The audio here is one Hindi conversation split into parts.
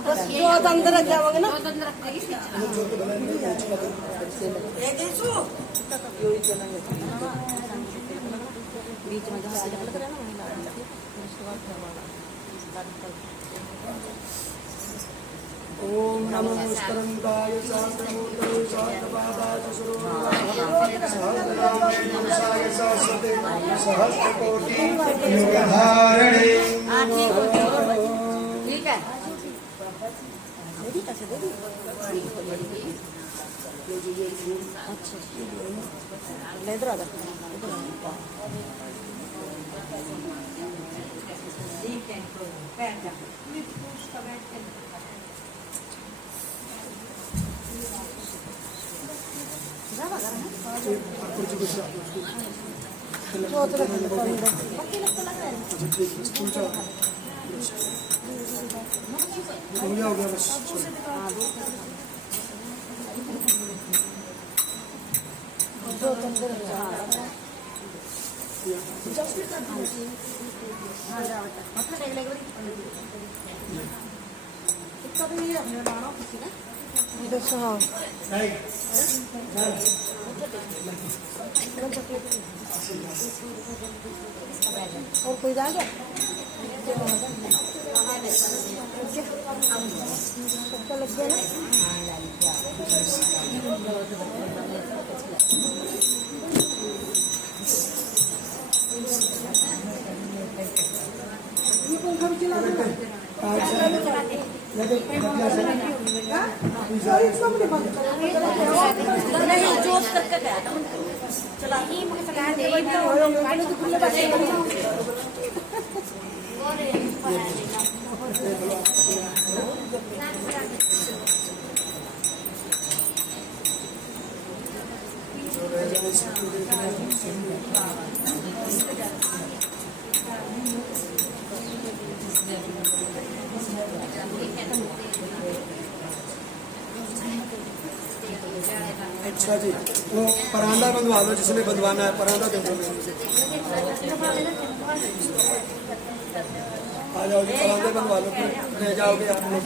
जो अंदर रख जाओगे ना बीच में ओम नमो स्कंदाय सहस्रमूर्तये सहस्रपादाय सहस्रनामाय सहस्रते सहस्रकोटि युगधारणे ठीक है अच्छा इधर आ ठीक है बैठ जा हो गया बस और कोई जाएगा सबका लग गया ना ये पंखा भी चला दो नहीं जोश करके गया था चला ही मुझे चला दे अच्छा जी वो परांदा बंधवा लो जिसने बंधवाना है परांदा दे दो आ जाओ जी परांदे बंधवा लो फिर ले जाओगे आप लोग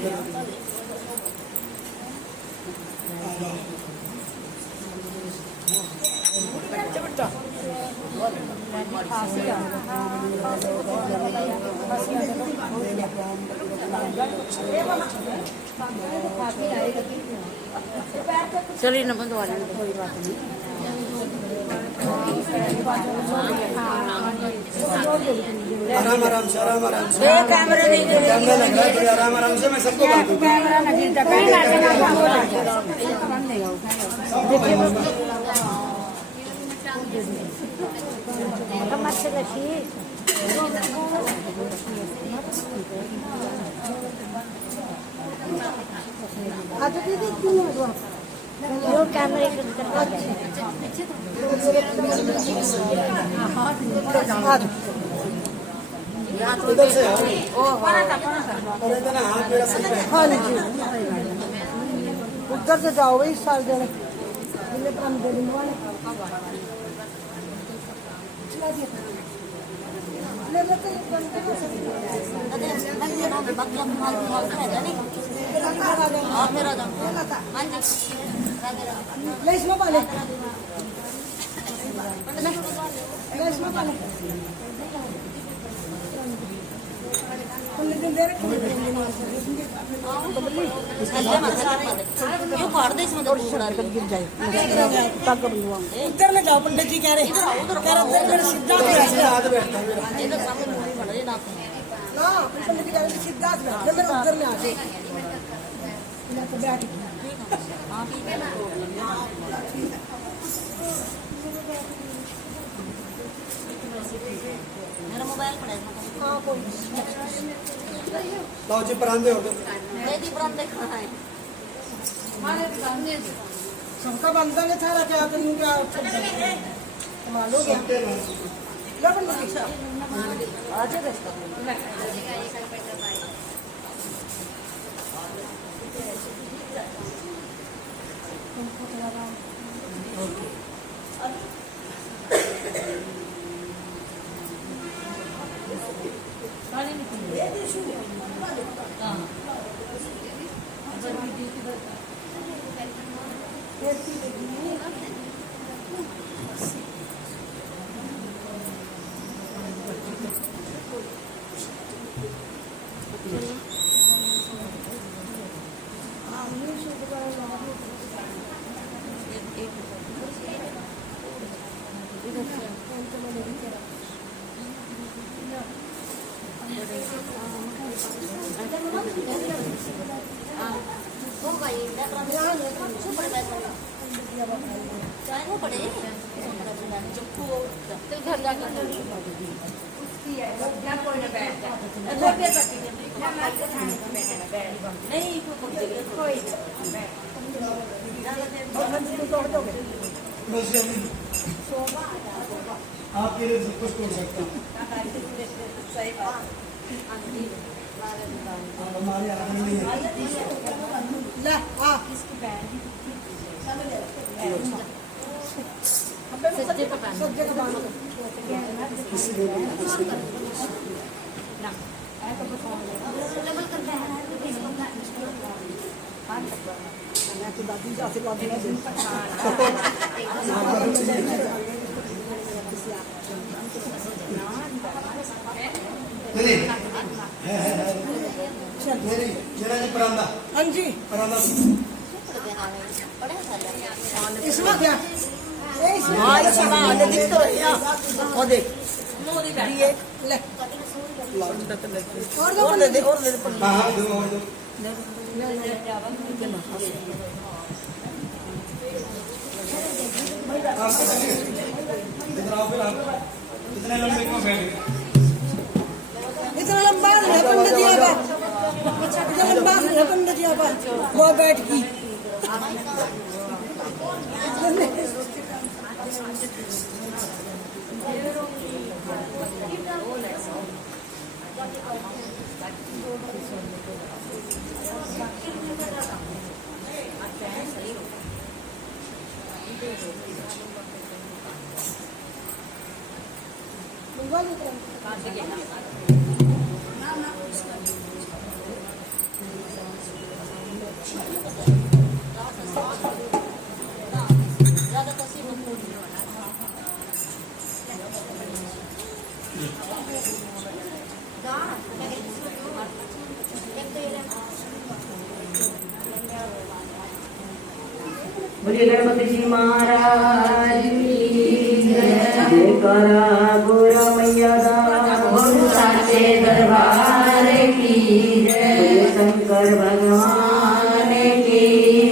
चलिए न बंधवा लेना कोई बात नहीं आराम आराम से कैमरा नहीं कैमरा लग रहा है थोड़ी आराम आराम से मैं सबको बांधूं कैमरा ना गिरता आज दीदी क्यों वो कैमरे के इधर से हाँ जी उधर से जाओ भाई साल जने उधर ले जाओ पंडित जी कह रहे सीधा पंडित जी कह रहे सीधा मेरे उधर में आ जाए मेरा मोबाइल पड़ा है हाँ कोई लाओ जी परांदे हो गए मेरी परांदे खाना है सबका बंधन है थारा क्या करूँ क्या मालूम क्या लो पंडित जी आ जाए होगा ये सुपर बैग चाहे वो पड़े चल घर जाकर नहीं कोई आपके लिए सब कुछ कर सकता हूँ। सही बात हमारे आदमी नहीं है। ले आ सज्जे का पैन सज्जे का बांध किसी को भी लेवल करते हैं मैं तो दादी से आशीर्वाद देना नहीं नहीं जरा जी परांदा हाँ जी परांदा इसमें क्या हाँ इसमें आने दिख तो रही है और देख ये ले और ले दे और ले दे हाँ हाँ दो और दो इधर आओ फिर आप इतने लंबे क्यों बैठे इतना लंबा नहीं है पंडित जी का इतना लंबा नहीं है पंडित जी का वो बैठ की बोलिए गणपति जी महाराज की जयकारा गोरा मैया साचे दरबार की जय शंकर भगवान की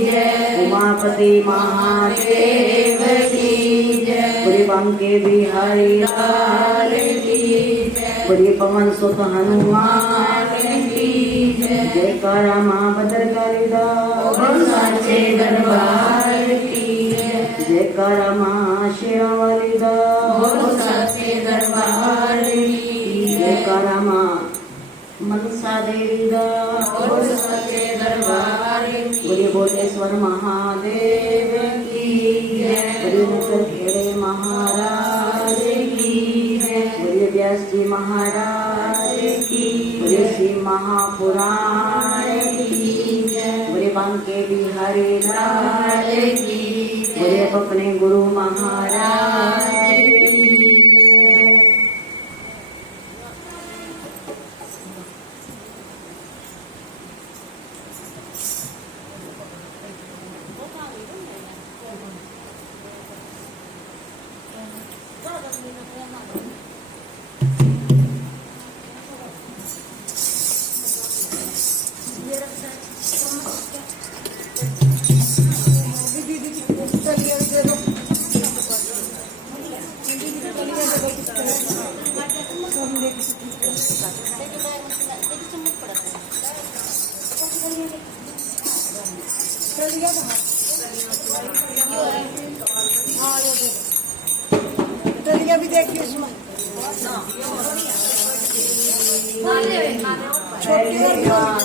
जय उमापति महादेव की जय बोले बांके बिहारी लाल की जय बोले पवन सुत हनुमान की जय जयकारा माँ भद्रकाली साचे दरबार की जयकारा माँ शेरा वाली साचे दरबार की जयकारा माँ मनसा देवी साचे दरबार की बोले बोलेश्वर महादेव की जय बोले नगर खेड़े महाराज की जय बोले व्यास जी महाराज की बोले श्री महापुराण की जय बोले बांके बिहारी लाल की बोले अपने गुरु महाराज की जय चलिए दे दो चलिए भी देखिए इसमें छोटी और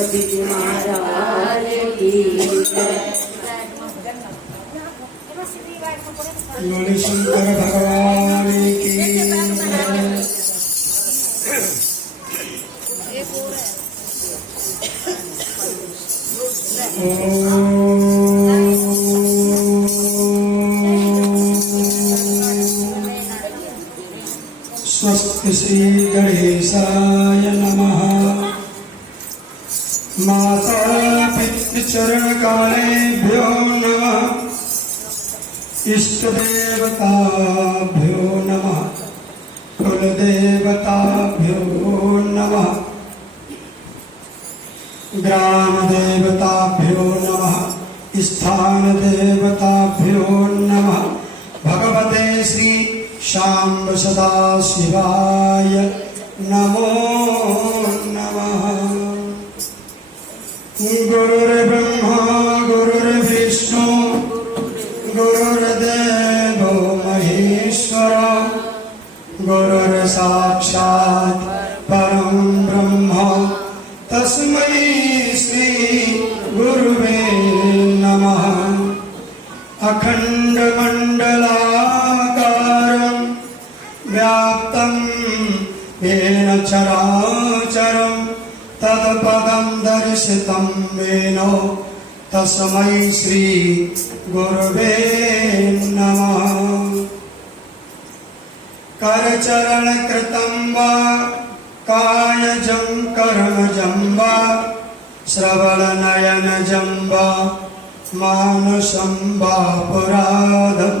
गणपति जी महाराज की जय। मणिशंकर भगवान की स्वस्ति श्री गणेशाय नमः। माता पितृचरण कालेभ्यो नमः। इष्ट देवताभ्यो नमः। कुल देवताभ्यो नमः। ग्राम देवताभ्यो नमः। स्थान देवताभ्यो नमः। भगवते श्री शाम्ब सदा शिवाय नमो नमः। गुरुर्ब्रह्मा गुरुर्विष्णु गुरुर्देवो महेश्वर गुरुर्साक्षात् परं ब्रह्म तस्मै श्री गुरुवे नमः। अखण्डमण्डलाकारं व्याप्तं येन चराचरं तत्पदं दर्शितं येन तस्मै श्री गुरुवे नमः। करचरणकृतं वा कायजं कर्मजं वा श्रवणनयनजं वा मानसं वा पुरादं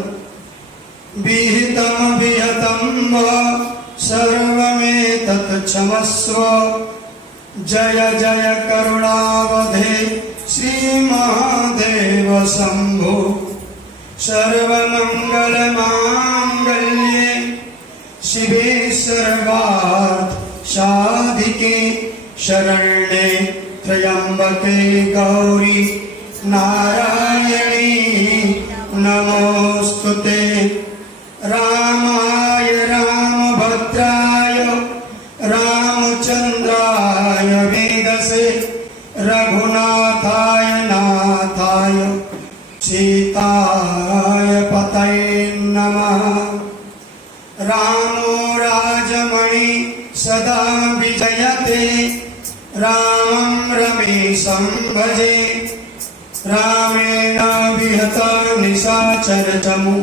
विहितमविहितं वा सर्वमेतत् क्षमस्व। जय जय करुणावधे श्रीमहादेव शम्भो। सर्वमङ्गलमाङ्गल्ये शिवे सर्वार्थ साधिके शरण्ये त्र्यम्बके गौरी नारायणे सीताय पतये नमः। रामो राजमणि सदा विजयते, रामं रमेशं भजे। रामेण विहता निशाचरचमु,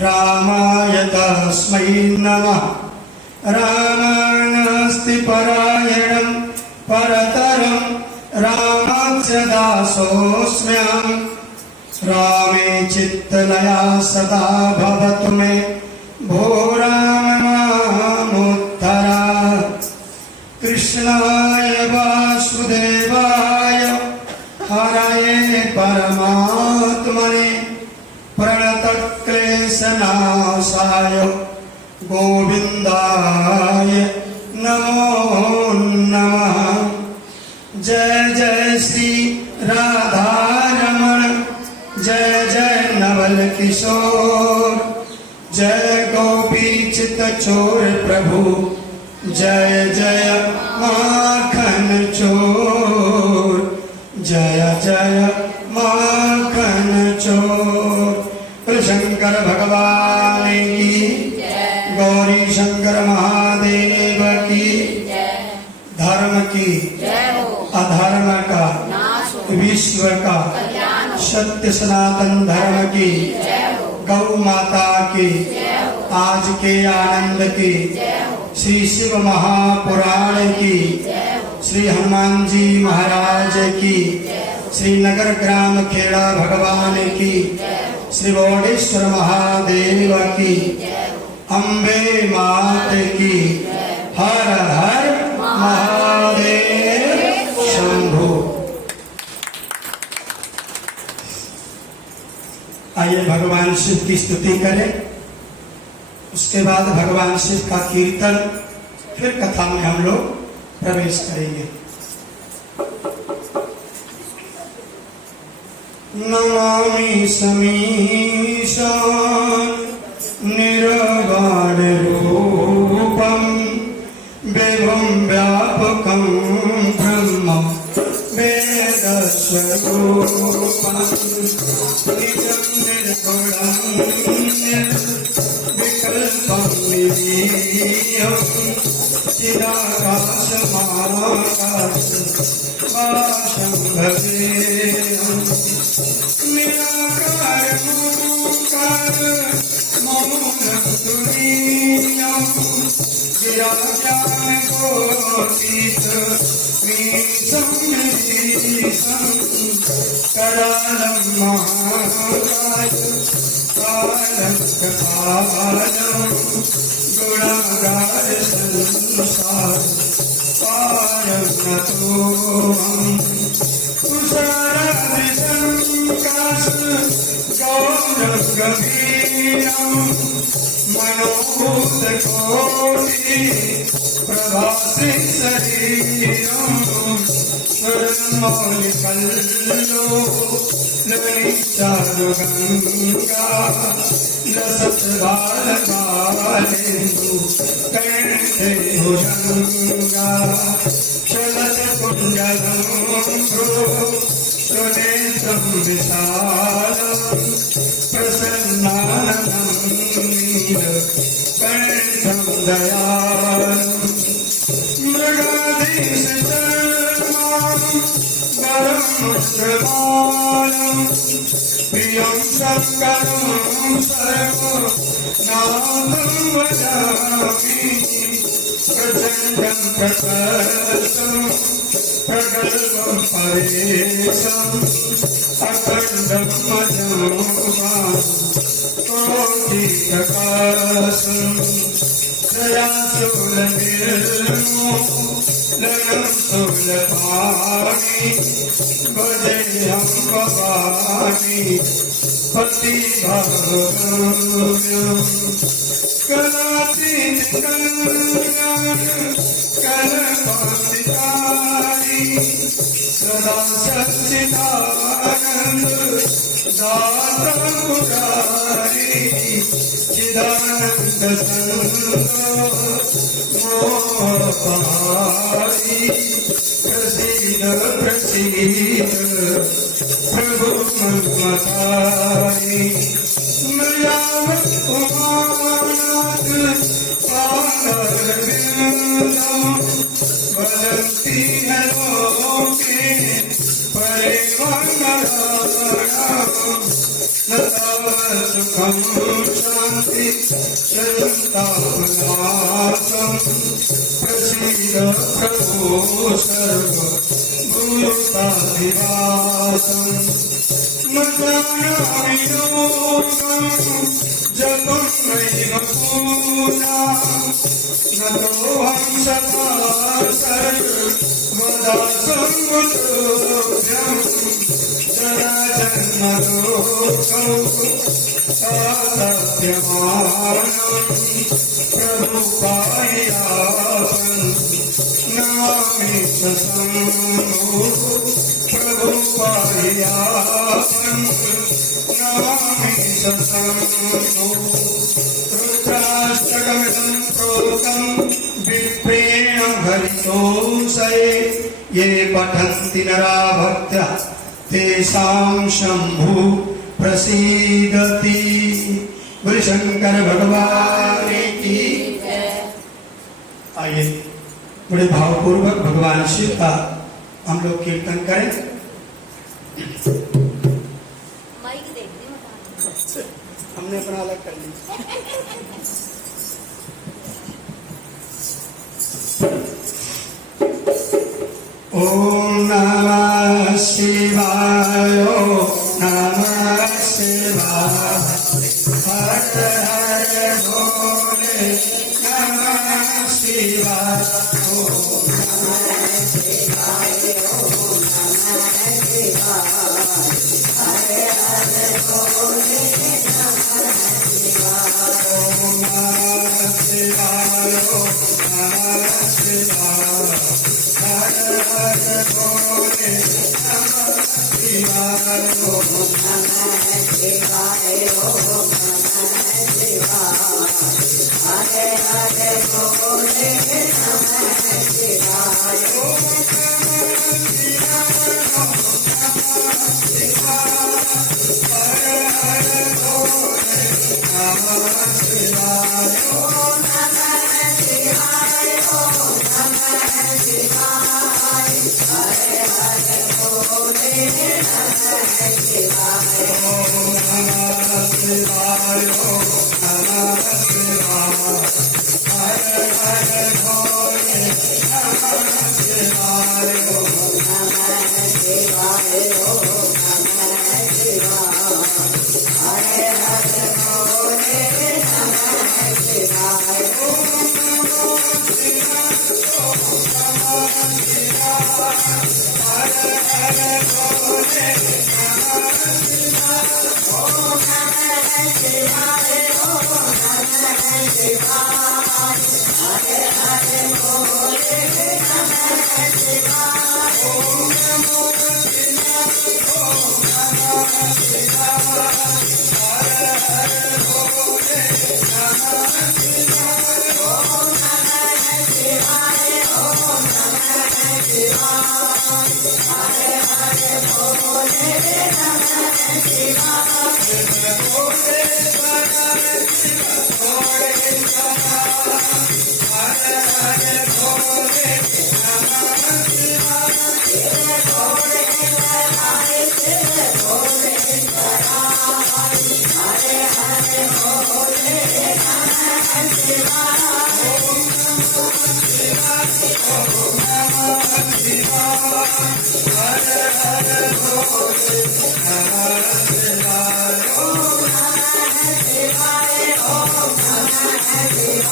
रामाय तस्मै नमः। रामानास्ति परायणं परतरं, रामस्य दासोऽस्म्यहम्। रामे चित्तलया सदा भवतु मे, भो राम मामुद्धर। कृष्णाय वासुदेवाय हरये परमात्मने, प्रणतक्लेशनाशाय गोविन्दाय नमो नमः। जय जय श्री राधारमण, जय जय नवल किशोर, जय गोपी चित चोर प्रभु, जय जय माखन चोर, जय जय माखन चोर। शंकर भगवान की, गौरी शंकर महादेव की, धर्म की, अधर्म का, विश्व का, सत्य सनातन धर्म की, गौ माता की, आज के आनंद की, श्री शिव महापुराण की, श्री हनुमान जी महाराज की, श्री नगर ग्राम खेड़ा भगवान की, श्री बौडेश्वर महादेव की, अम्बे मात की। हर हर महादेव शंभु। आइए भगवान शिव की स्तुति करें, उसके बाद भगवान शिव का कीर्तन, फिर कथा में हम लोग प्रवेश करेंगे। नमामि समीशान निर्वाण रूपम, विभुं व्यापकं ब्रह्म वेदस्वरूपं, निजं निर्गुणं विकल्पं निरीयं, चिदाकाशमाकाशं भवेयम्। निराकारमोकार मौनं तुरीयं, गिराजानकोटीत मीशं मीशं, करालं महाकाय कालं कपालं, गुणागार संसार पारं नतोऽहम्। तुषारादृशं काश गौरं गभीरं, मनोभूतकोटि प्रभासि शरीरं, स्वर्णमौलिकल्लो ललितारुगङ्गा, लसत्बालकालेन्दु कंठे भुजङ्गा, चलत्कुण्डलं सुनेत्रं विशालं, प्रसन्नाननं नीलकण्ठं दयालुं, मृगाधीशचर्मां वरमुष्टमालं, प्रियं शङ्करं सर्वनाथं भजामि, प्रचण्डं प्रकर्षं प्रगल्भं परेशम्, अखण्डं मजोपां कोटिप्रकाशं, दयाशूलनिर्मूलं शूलपाणि, भजेऽहं भवानि पतिभावगम्यम्। कलातीत कल्याण कलपातितानि, सदा सच्चिदानन्द दाता पुरारी चिदानंद संतो मोहारी प्रसीद प्रसीद प्रभु मन्मथारी मयावत उमानाथ पादारविंदम वदन्ति है लोके परिवाराणाम् न तावत् सुखं शान्ति चिन्तामनाथम् प्रसीद प्रभो सर्वभूताधिवासम् न जानामि योगम् जपं नैव पूजा न तोऽहं सदा सर्वदा सम्मुखोऽभ्यम् जराजन्मदुःखौ तातप्यमानम् प्रभु पायापन् नमामि च शम्भो प्रभु पायापन् नमामि च शम्भो रुद्राष्टकमिदं प्रोक्तं विप्रेण हरितोषये ये पठन्ति नरा भक्त्या तेषां शम्भु प्रसीदति। बोले शंकर भगवान की। आइए बड़े भावपूर्वक भगवान शिव का हम लोग कीर्तन करें। माइक देखने में हमने अपना अलग कर लिया। ओम नमः शिवाय ओम नमः शिवाय हर हर भोले नमः शिवाय ओम नमः शिवाय ओम नमः शिवाय हर हर भोले नमः शिवाय ओम नमः शिवाय ओम नमः शिवाय हर हर भोले नमः शिवाय ओम नमः शिवाय ओम नमः शिवाय हर हर भोले नमः शिवाय ओम नमः शिवाय हर हर भोले नमः शिवाय ओम नमः शिवाय ओम नमः शिवाय हर हर भोले नमः शिवाय ओम नमः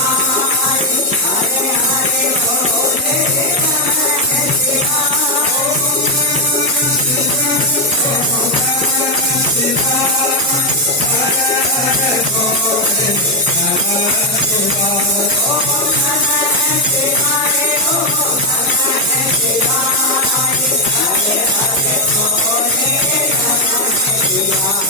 शिवाय ओम नमः शिवाय हर हर भोले नमः शिवाय ओम नमः शिवाय ओम नमः शिवाय हर हर भोले नमः शिवाय ओम शिवाय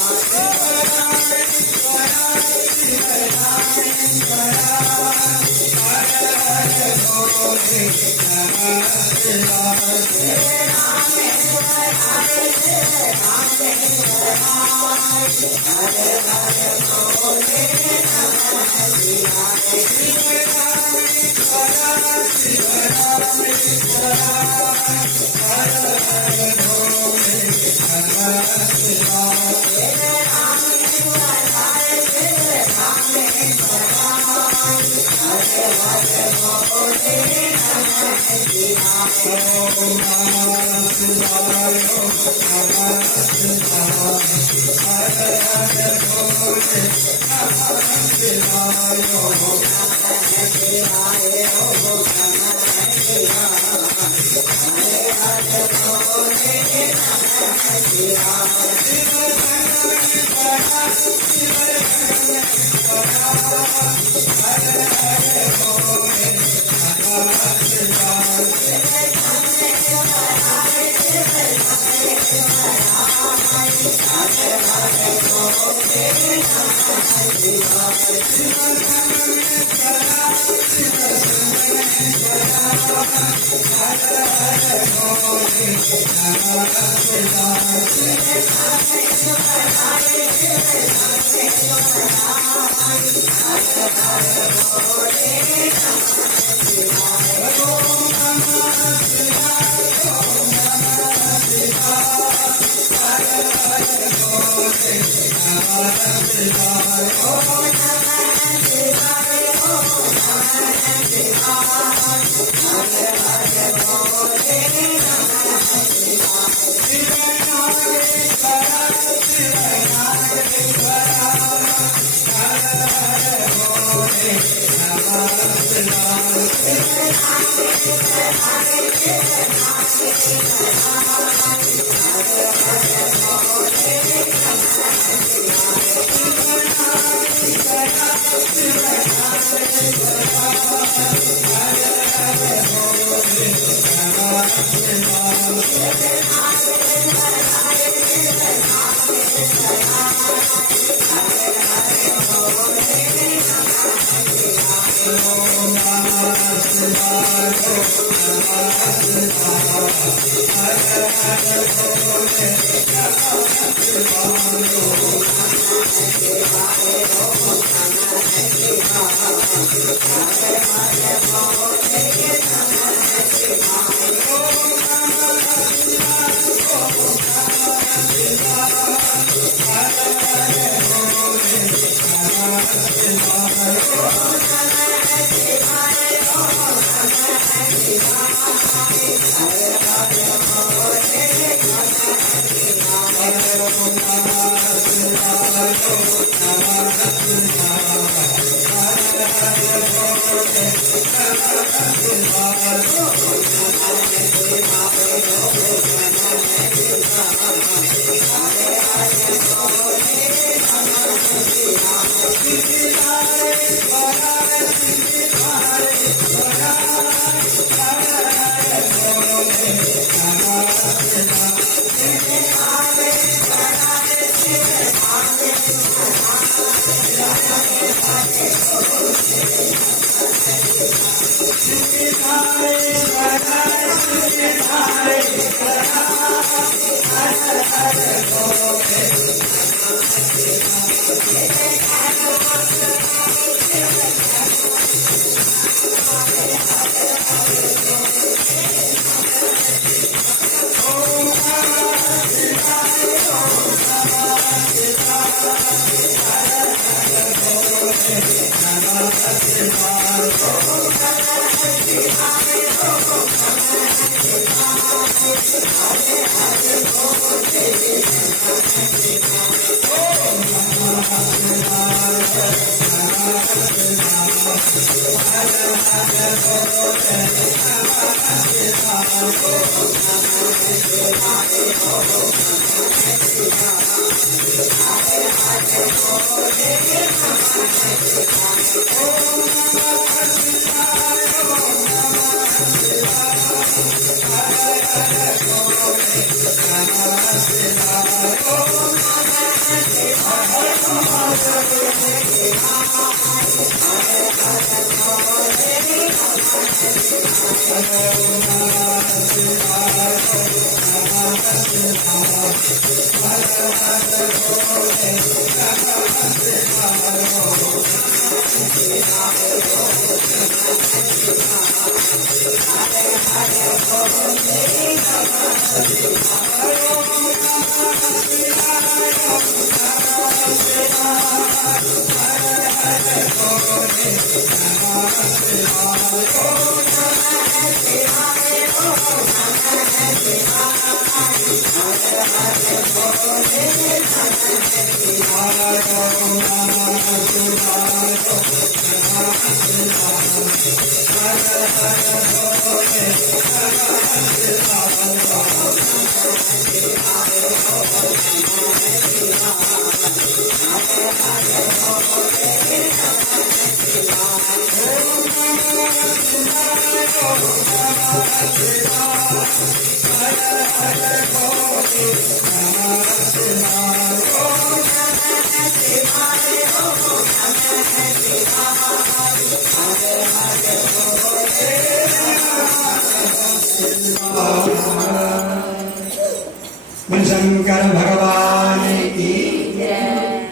शंकर भगवान की जय।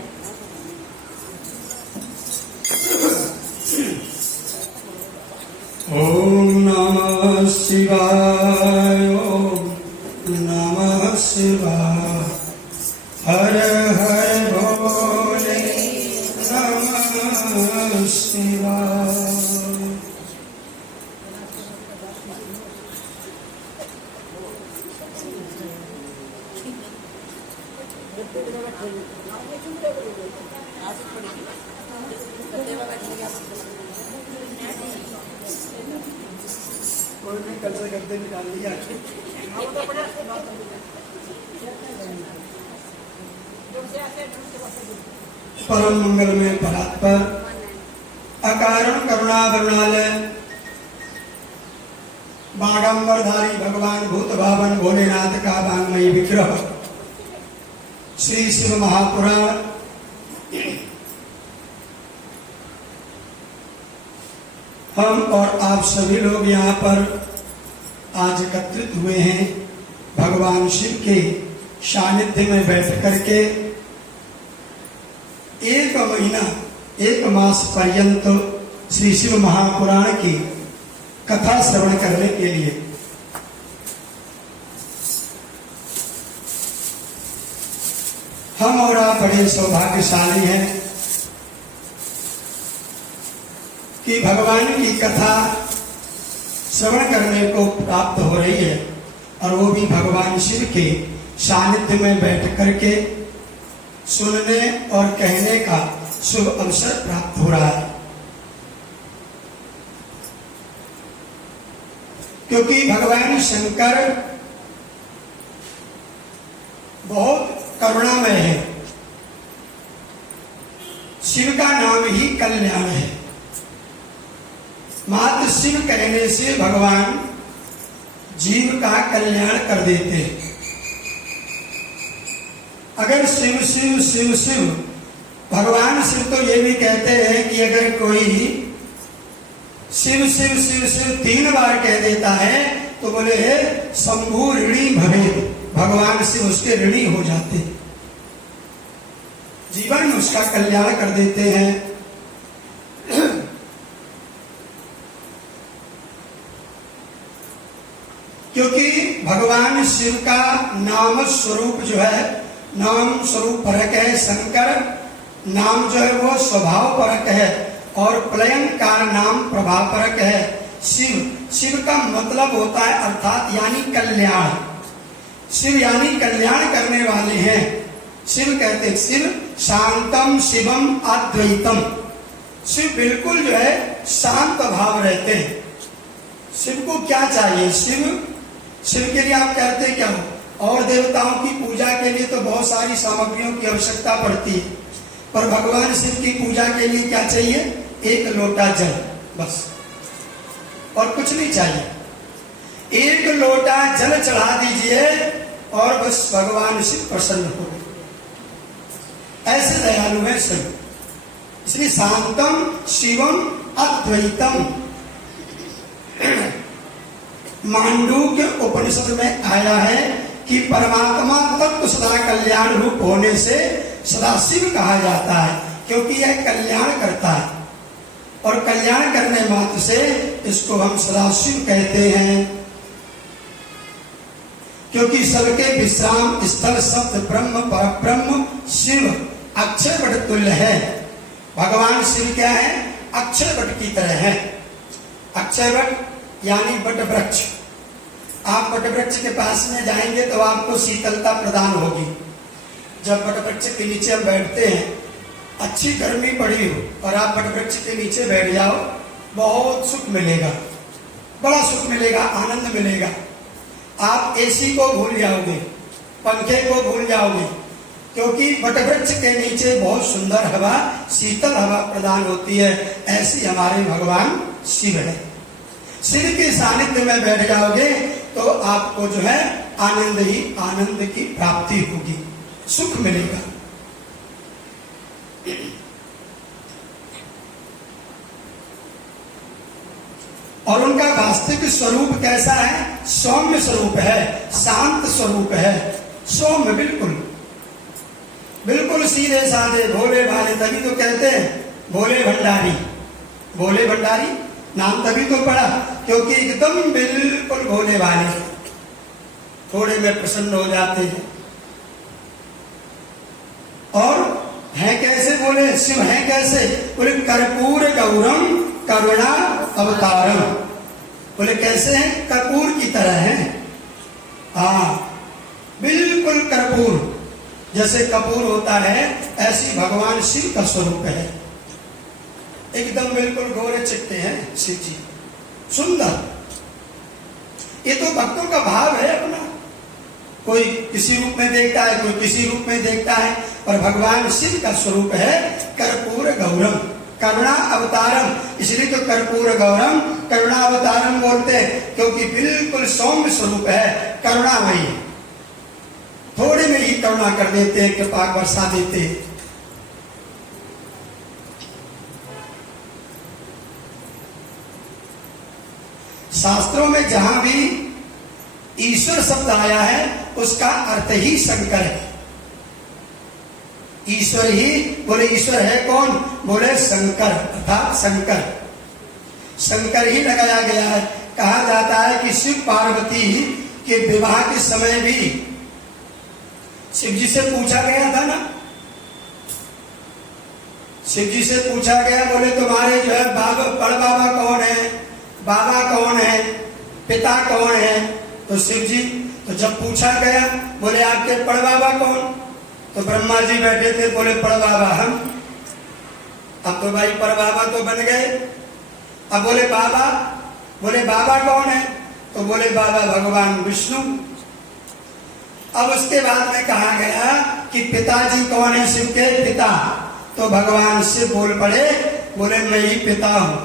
ओम नमः शिवाय, ओम नमः शिवाय, हर हर भोले नमः शिवाय। करते निकाल लिया। परम मंगल में परात्पर अकारण करुणा वरुणालय बागंबरधारी भगवान भूत भावन भोलेनाथ का वांगमयी विग्रह श्री शिव महापुराण हम और आप सभी लोग यहाँ पर आज एकत्रित हुए हैं भगवान शिव के सानिध्य में बैठ करके एक महीना एक मास पर्यंत श्री शिव महापुराण की कथा श्रवण करने के लिए। हम और आप बड़े सौभाग्यशाली हैं कि भगवान की कथा श्रवण करने को प्राप्त हो रही है और वो भी भगवान शिव के सानिध्य में बैठ करके सुनने और कहने का शुभ अवसर प्राप्त हो रहा है। क्योंकि भगवान शंकर बहुत करुणामय है। शिव का नाम ही कल्याण है। मात्र शिव कहने से भगवान जीव का कल्याण कर देते हैं। अगर शिव शिव शिव शिव भगवान शिव तो ये भी कहते हैं कि अगर कोई शिव शिव शिव शिव 3 बार कह देता है तो बोले शंभु ऋणी भवेत्, भगवान शिव उसके ऋणी हो जाते, जीवन में उसका कल्याण कर देते हैं। क्योंकि भगवान शिव का नाम स्वरूप जो है, नाम स्वरूप परक है। शंकर नाम जो है वो स्वभाव परक है और प्लयन का नाम प्रभाव परक है। शिव, शिव का मतलब होता है अर्थात यानी कल्याण। शिव यानी कल्याण करने वाले हैं। शिव कहते हैं शिव शांतम शिवम अद्वैतम। शिव बिल्कुल जो है शांत भाव रहते हैं। शिव को क्या चाहिए? शिव के लिए आप कहते हैं क्या हो? और देवताओं की पूजा के लिए तो बहुत सारी सामग्रियों की आवश्यकता पड़ती है, पर भगवान शिव की पूजा के लिए क्या चाहिए? एक लोटा जल, बस, और कुछ नहीं चाहिए। एक लोटा जल चढ़ा दीजिए और बस भगवान शिव प्रसन्न हो गए। ऐसे दयालु है शिव। इसलिए शांतम शिवम अद्वैतम। मांडूक्य उपनिषद में आया है कि परमात्मा तत्व सदा कल्याण रूप होने से सदाशिव कहा जाता है, क्योंकि यह कल्याण करता है और कल्याण करने मात्र से इसको हम सदाशिव कहते हैं। क्योंकि सबके विश्राम स्थल शब्द ब्रह्म परब्रह्म शिव अक्षय वट तुल्य है। भगवान शिव क्या है? अक्षय वट की तरह है। अक्षय वट यानी वट वृक्ष। आप वट वृक्ष के पास में जाएंगे तो आपको शीतलता प्रदान होगी। जब वट वृक्ष के नीचे हम बैठते हैं, अच्छी गर्मी पड़ी हो और आप वट वृक्ष के नीचे बैठ जाओ, बहुत सुख मिलेगा, बड़ा सुख मिलेगा, आनंद मिलेगा। आप एसी को भूल जाओगे, पंखे को भूल जाओगे, क्योंकि वटवृक्ष के नीचे बहुत सुंदर हवा, शीतल हवा प्रदान होती है। ऐसी हमारे भगवान शिव है। शिव के सानिध्य में बैठ जाओगे तो आपको जो है आनंद ही आनंद की प्राप्ति होगी, सुख मिलेगा। और उनका वास्तविक स्वरूप कैसा है? सौम्य स्वरूप है, शांत स्वरूप है, सौम्य, बिल्कुल बिल्कुल सीधे साधे भोले भाले। तभी तो कहते हैं भोले भंडारी। भोले भंडारी नाम तभी तो पड़ा क्योंकि एकदम बिल्कुल भोले भाले, थोड़े में प्रसन्न हो जाते हैं। और हैं कैसे? बोले शिव हैं कैसे? बोले कर्पूर गौरम करुणा अवतारम। बोले कैसे हैं? कर्पूर की तरह हैं। हाँ, बिल्कुल कर्पूर, जैसे कपूर होता है ऐसी भगवान शिव का स्वरूप है। एकदम बिल्कुल गोरे चिट्टे हैं शिव जी, सुंदर। ये तो भक्तों का भाव है अपना। कोई किसी रूप में देखता है, कोई किसी रूप में देखता है, और भगवान शिव का स्वरूप है कर्पूर गौरम करुणा अवतारम। इसलिए तो कर्पूर गौरम करुणा अवतारम बोलते हैं, क्योंकि बिल्कुल सौम्य स्वरूप है, करुणामयी। थोड़े में ही करुणा कर देते हैं, कृपा बरसा देते हैं। शास्त्रों में जहां भी ईश्वर शब्द आया है उसका अर्थ ही शंकर है। ईश्वर ही, बोले ईश्वर है कौन? बोले शंकर, अर्थात शंकर। शंकर ही लगाया गया है। कहा जाता है कि शिव पार्वती के विवाह के समय भी शिव जी से पूछा गया था ना, शिव जी से पूछा गया, बोले तुम्हारे जो है बाबा, बड़ बाबा कौन है, बाबा कौन है, पिता कौन है? तो शिव जी, तो जब पूछा गया, बोले आपके बड़ बाबा कौन? तो ब्रह्मा जी बैठे थे, बोले बड़ बाबा हम। अब तो भाई बड़ बाबा तो बन गए। अब बोले बाबा, बोले बाबा कौन है? तो बोले बाबा भगवान विष्णु। अब उसके बाद में कहा गया कि पिताजी कौन है शिव के? पिता। तो भगवान शिव बोल पड़े, बोले मैं ही पिता हूं,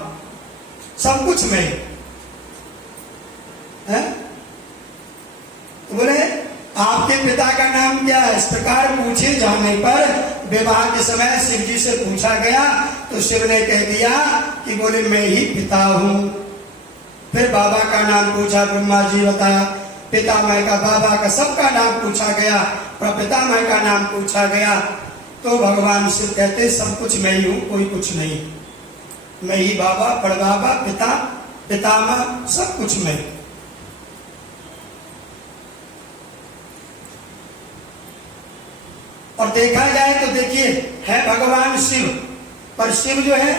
सब कुछ मैं है। तो बोले आपके पिता का नाम क्या है? इस प्रकार पूछे जाने पर विवाह के समय शिव जी से पूछा गया तो शिव ने कह दिया कि बोले मैं ही पिता हूं। फिर बाबा का नाम पूछा, ब्रह्मा जी बताया, पितामह का, बाबा का, सबका नाम पूछा गया, प्रपितामह का नाम पूछा गया। तो भगवान शिव कहते सब कुछ मैं ही हूं, कोई कुछ नहीं, मैं ही बाबा, बड़बाबा, पिता, पितामह, सब कुछ मैं। और देखा जाए तो देखिए है भगवान शिव, पर शिव जो है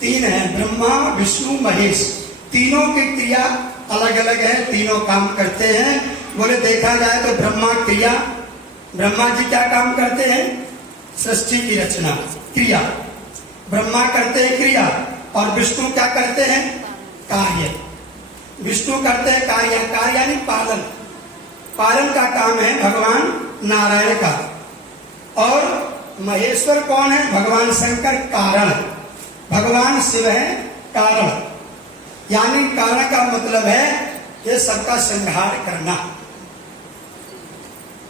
तीन है, ब्रह्मा विष्णु महेश। तीनों की क्रिया अलग अलग है, तीनों काम करते हैं। बोले देखा जाए तो ब्रह्मा क्रिया, ब्रह्मा जी क्या काम करते हैं? सृष्टि की रचना, क्रिया ब्रह्मा करते हैं क्रिया, और विष्णु क्या करते हैं? कार्य। विष्णु करते हैं कार्य, कार्य यानी पालन, पालन का काम है भगवान नारायण का। और महेश्वर कौन है? भगवान शंकर कारण, भगवान शिव है कारण। यानी कारण का मतलब है ये सबका संहार करना,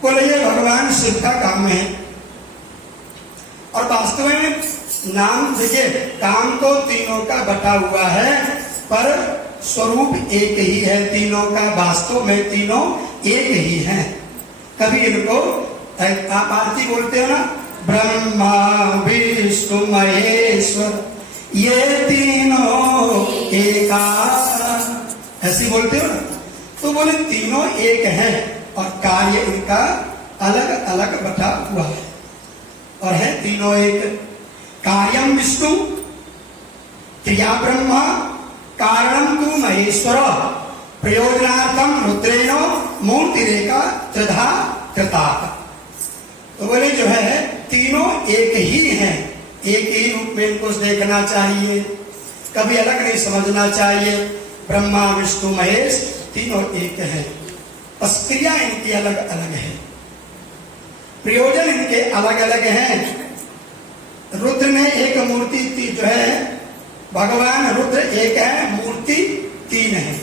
कुल ये भगवान शिव का काम है। और वास्तव में नाम देखिए, काम तो तीनों का बटा हुआ है, पर स्वरूप एक ही है तीनों का। वास्तव में तीनों एक ही हैं। कभी इनको आप आरती बोलते हो ना, ब्रह्मा विष्णु महेश्वर ये तीनों एका, ऐसे बोलते हो ना। तो बोले तीनों एक हैं और कार्य इनका अलग अलग बटा हुआ है, और है तीनों एक। कार्यम विष्णु क्रिया ब्रह्मा कारणम तु महेश्वर प्रयोजनार्थम रुद्रेणो मूर्तिरेका त्रिधा कृता। तो बोले जो है तीनों एक ही हैं, एक ही रूप में इनको देखना चाहिए, कभी अलग नहीं समझना चाहिए। ब्रह्मा विष्णु महेश तीनों एक हैं, बस क्रिया इनकी अलग अलग है, प्रयोजन इनके अलग अलग हैं। रुद्र में एक मूर्ति जो है, भगवान रुद्र एक है, मूर्ति तीन है।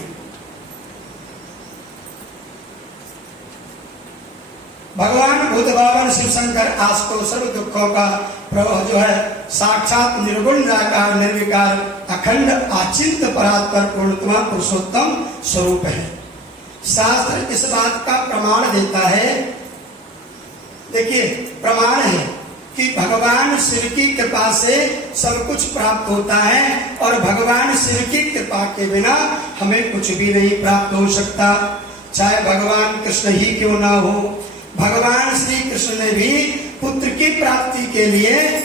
भगवान भूत भावन शिव शंकर आस्तो सर्व दुखों का प्रवाह जो है साक्षात निर्गुण निराकार निर्विकार अखंड आचिंत परात्पर पूर्णतमा पुरुषोत्तम स्वरूप है। शास्त्र इस बात का प्रमाण देता है, देखिए प्रमाण है कि भगवान शिव की कृपा से सब कुछ प्राप्त होता है, और भगवान शिव की कृपा के बिना हमें कुछ भी नहीं प्राप्त हो सकता, चाहे भगवान कृष्ण ही क्यों ना हो। भगवान श्री कृष्ण ने भी पुत्र की प्राप्ति के लिए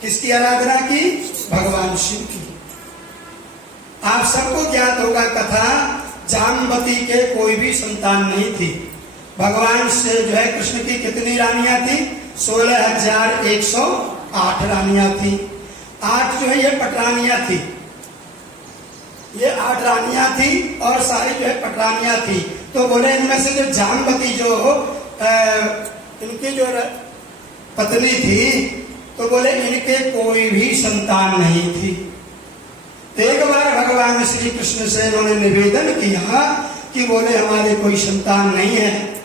किसकी आराधना की? भगवान शिव की। आप सबको ज्ञात होगा कथा, जामवती के कोई भी संतान नहीं थी। भगवान से जो है कृष्ण की कितनी रानियां थी? 16,108 रानियां थी। 8 जो है ये पटरानियां थी, ये 8 रानियां थी और सारी जो है पटरानियां थी। तो बोले इनमें से जो जामवती जो इनकी जो पत्नी थी, तो बोले इनके कोई भी संतान नहीं थी। एक बार भगवान श्री कृष्ण से इन्होंने निवेदन किया कि बोले हमारे कोई संतान नहीं है,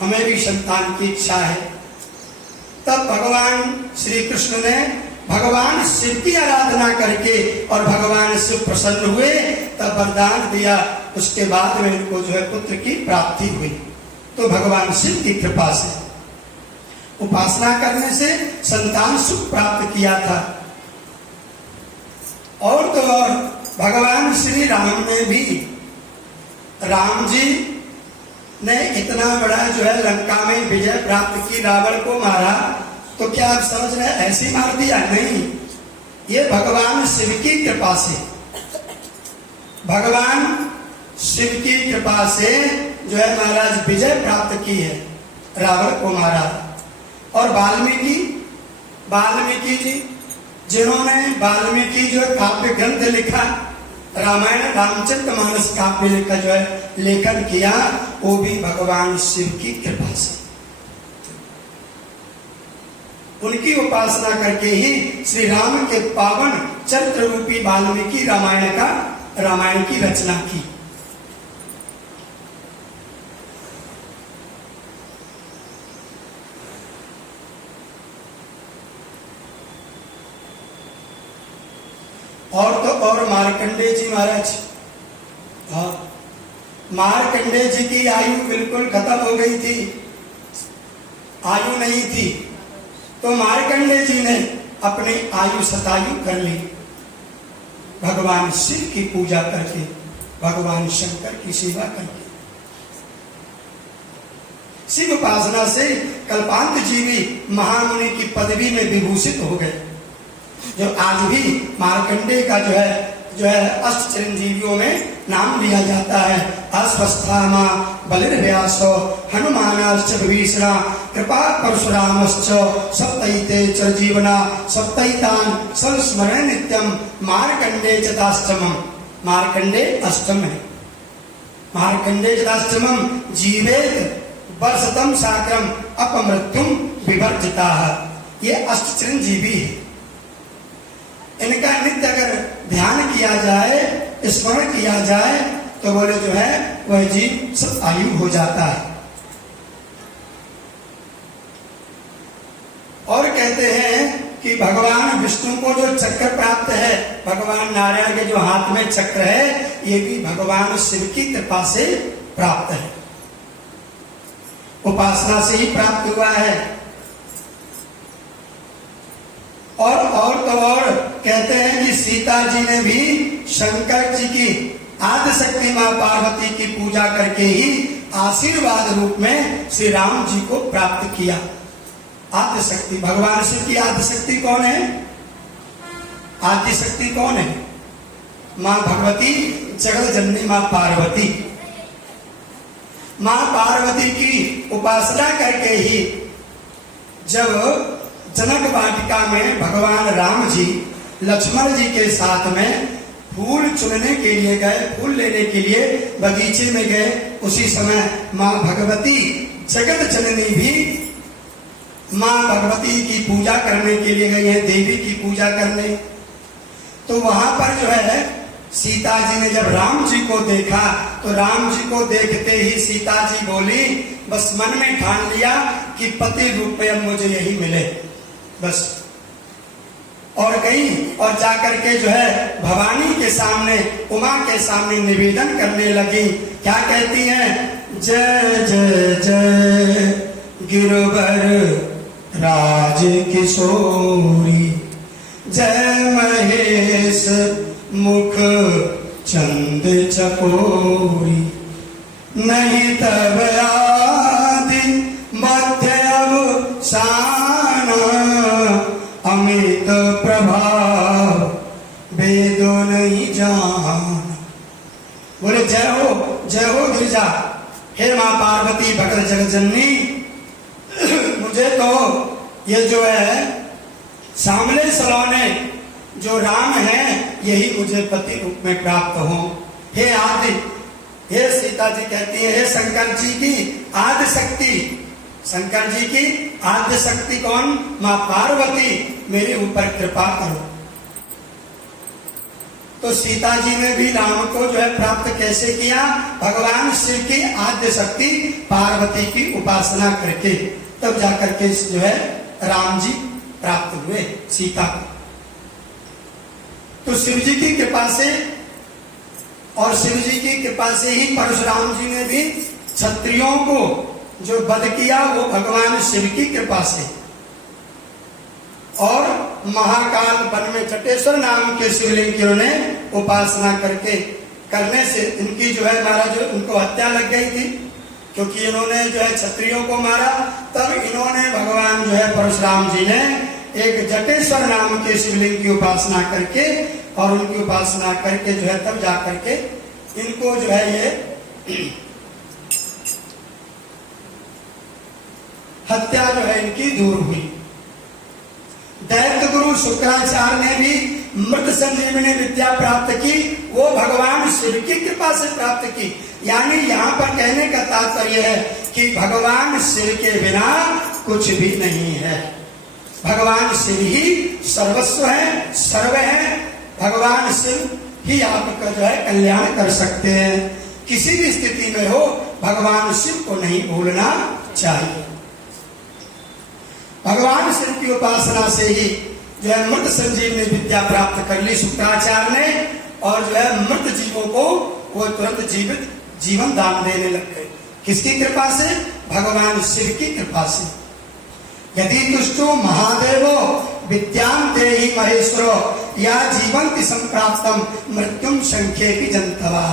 हमें भी संतान की इच्छा है। तब भगवान श्री कृष्ण ने भगवान शिव की आराधना करके और भगवान शिव प्रसन्न हुए, तब वरदान दिया। उसके बाद में इनको जो है पुत्र की प्राप्ति हुई। तो भगवान शिव की कृपा से उपासना करने से संतान सुख प्राप्त किया था। और तो और भगवान श्री राम ने भी, राम जी ने इतना बड़ा जो है लंका में विजय प्राप्त की, रावण को मारा, तो क्या आप समझ रहे ऐसे मार दिया? नहीं, ये भगवान शिव की कृपा से, भगवान शिव की कृपा से जो है महाराज विजय प्राप्त की है, रावण को मारा। और वाल्मीकि जी जिन्होंने वाल्मीकि जो काव्य ग्रंथ लिखा, रामायण रामचरितमानस काव्य लिखा जो है लेखन किया, वो भी भगवान शिव की कृपा से। उनकी उपासना करके ही श्री राम के पावन चरित्र रूपी वाल्मीकि रामायण की रचना की। और तो और मार्कंडे जी महाराज, हाँ, मार्कंडे जी की आयु बिल्कुल खत्म हो गई थी, आयु नहीं थी। तो मार्कंडे जी ने अपनी आयु शतायु कर ली, भगवान शिव की पूजा करके, भगवान शंकर की सेवा करके। शिव उपासना से कल्पांत जी भी महामुनि की पदवी में विभूषित हो गए। जो आज भी मार्कंडे का जो है अष्ट चिरंजीवियों में नाम लिया जाता है। अश्वस्थामा बलिर्व्यासो हनुमानाश्च विभीषणा कृपा परशुरामश्च सप्तैते चिरजीवना सप्तैतान संस्मरण नित्यम मार्कंडे चताष्टमम। मार्कंडे अष्टम है। मार्कंडे चताष्टमम जीवेत वर्षतम साक्रम अपमृत्युम विवर्जिता। ये अष्ट चिरंजीवी है। इनका नित्य अगर ध्यान किया जाए, स्मरण किया जाए, तो बोले जो है वह जीव सतायु हो जाता है। और कहते हैं कि भगवान विष्णु को जो चक्र प्राप्त है, भगवान नारायण के जो हाथ में चक्र है, ये भी भगवान शिव की कृपा से प्राप्त है, उपासना से ही प्राप्त हुआ है। और तो और कहते हैं कि सीता जी ने भी शंकर जी की आदि शक्ति मां पार्वती की पूजा करके ही आशीर्वाद रूप में श्री राम जी को प्राप्त किया। आदि शक्ति, भगवान शिव की आदि शक्ति कौन है? आदि शक्ति कौन है? मां भगवती, जगत जननी मां पार्वती। मां पार्वती की उपासना करके ही जब जनक वाटिका में भगवान राम जी लक्ष्मण जी के साथ में फूल चुनने के लिए गए, फूल लेने के लिए बगीचे में गए, उसी समय मां भगवती जगत जननी भी मां भगवती की पूजा करने के लिए गई है, देवी की पूजा करने। तो वहां पर जो है सीता जी ने जब राम जी को देखा, तो राम जी को देखते ही सीता जी बोली, बस मन में ठान लिया कि पति रूप में अब मुझे यही मिले बस। और गई और जाकर के जो है भवानी के सामने, उमा के सामने निवेदन करने लगी। क्या कहती हैं? जय जय जय गिरवर राज किशोरी, जय महेश मुख चंद चकोरी, नहीं तब आदि मध्य अवसान, अमित प्रभाव वेदो नहीं जान। बोले जय हो गिरिजा, हे मां पार्वती भगत जगत जननी, मुझे तो ये जो है सामने सलोने जो राम है, यही मुझे पति रूप में प्राप्त हो। हे आदि, हे सीता जी कहती है, हे शंकर जी की आदि शक्ति, शंकर जी की आद्य शक्ति कौन? मां पार्वती, मेरे ऊपर कृपा करो। तो सीता जी ने भी राम को जो है प्राप्त कैसे किया? भगवान शिव की आद्य शक्ति पार्वती की उपासना करके, तब जाकर के जो है राम जी प्राप्त हुए सीता को। तो शिव जी की कृपा से, और शिव जी की कृपा से ही परशुराम जी ने भी क्षत्रियों को जो वध किया, वो भगवान शिव की कृपा से। और महाकाल वन में जटेश्वर नाम के शिवलिंग की उन्होंने उपासना करने से इनकी जो है महाराज उनको हत्या लग गई थी, क्योंकि इन्होंने जो है क्षत्रियों को मारा। तब इन्होंने भगवान जो है परशुराम जी ने एक जटेश्वर नाम के शिवलिंग की उपासना करके, और उनकी उपासना करके जो है तब जा करके इनको जो है ये हत्या जो है इनकी दूर हुई। दैत्य गुरु शुक्राचार्य ने भी मृत संजीवनी विद्या प्राप्त की, वो भगवान शिव की कृपा से प्राप्त की। यानी यहाँ पर कहने का तात्पर्य है कि भगवान शिव के बिना कुछ भी नहीं है। भगवान शिव ही सर्वस्व है, सर्व है। भगवान शिव ही आपका जो है कल्याण कर सकते हैं। किसी भी स्थिति में हो, भगवान शिव को नहीं भूलना चाहिए। भगवान शिव की उपासना से ही जो है मृत संजीवनी विद्या प्राप्त कर ली शुक्राचार्य ने, और जो है मृत जीवों को वो तुरंत जीवन दान देने लग गए। किसकी कृपा से? भगवान शिव की कृपा से। यदि तुष्टो महादेवो विद्यां देहि महेश्वरो, या जीवंति संप्राप्तम मृत्युम संख्येपि जन्तवा।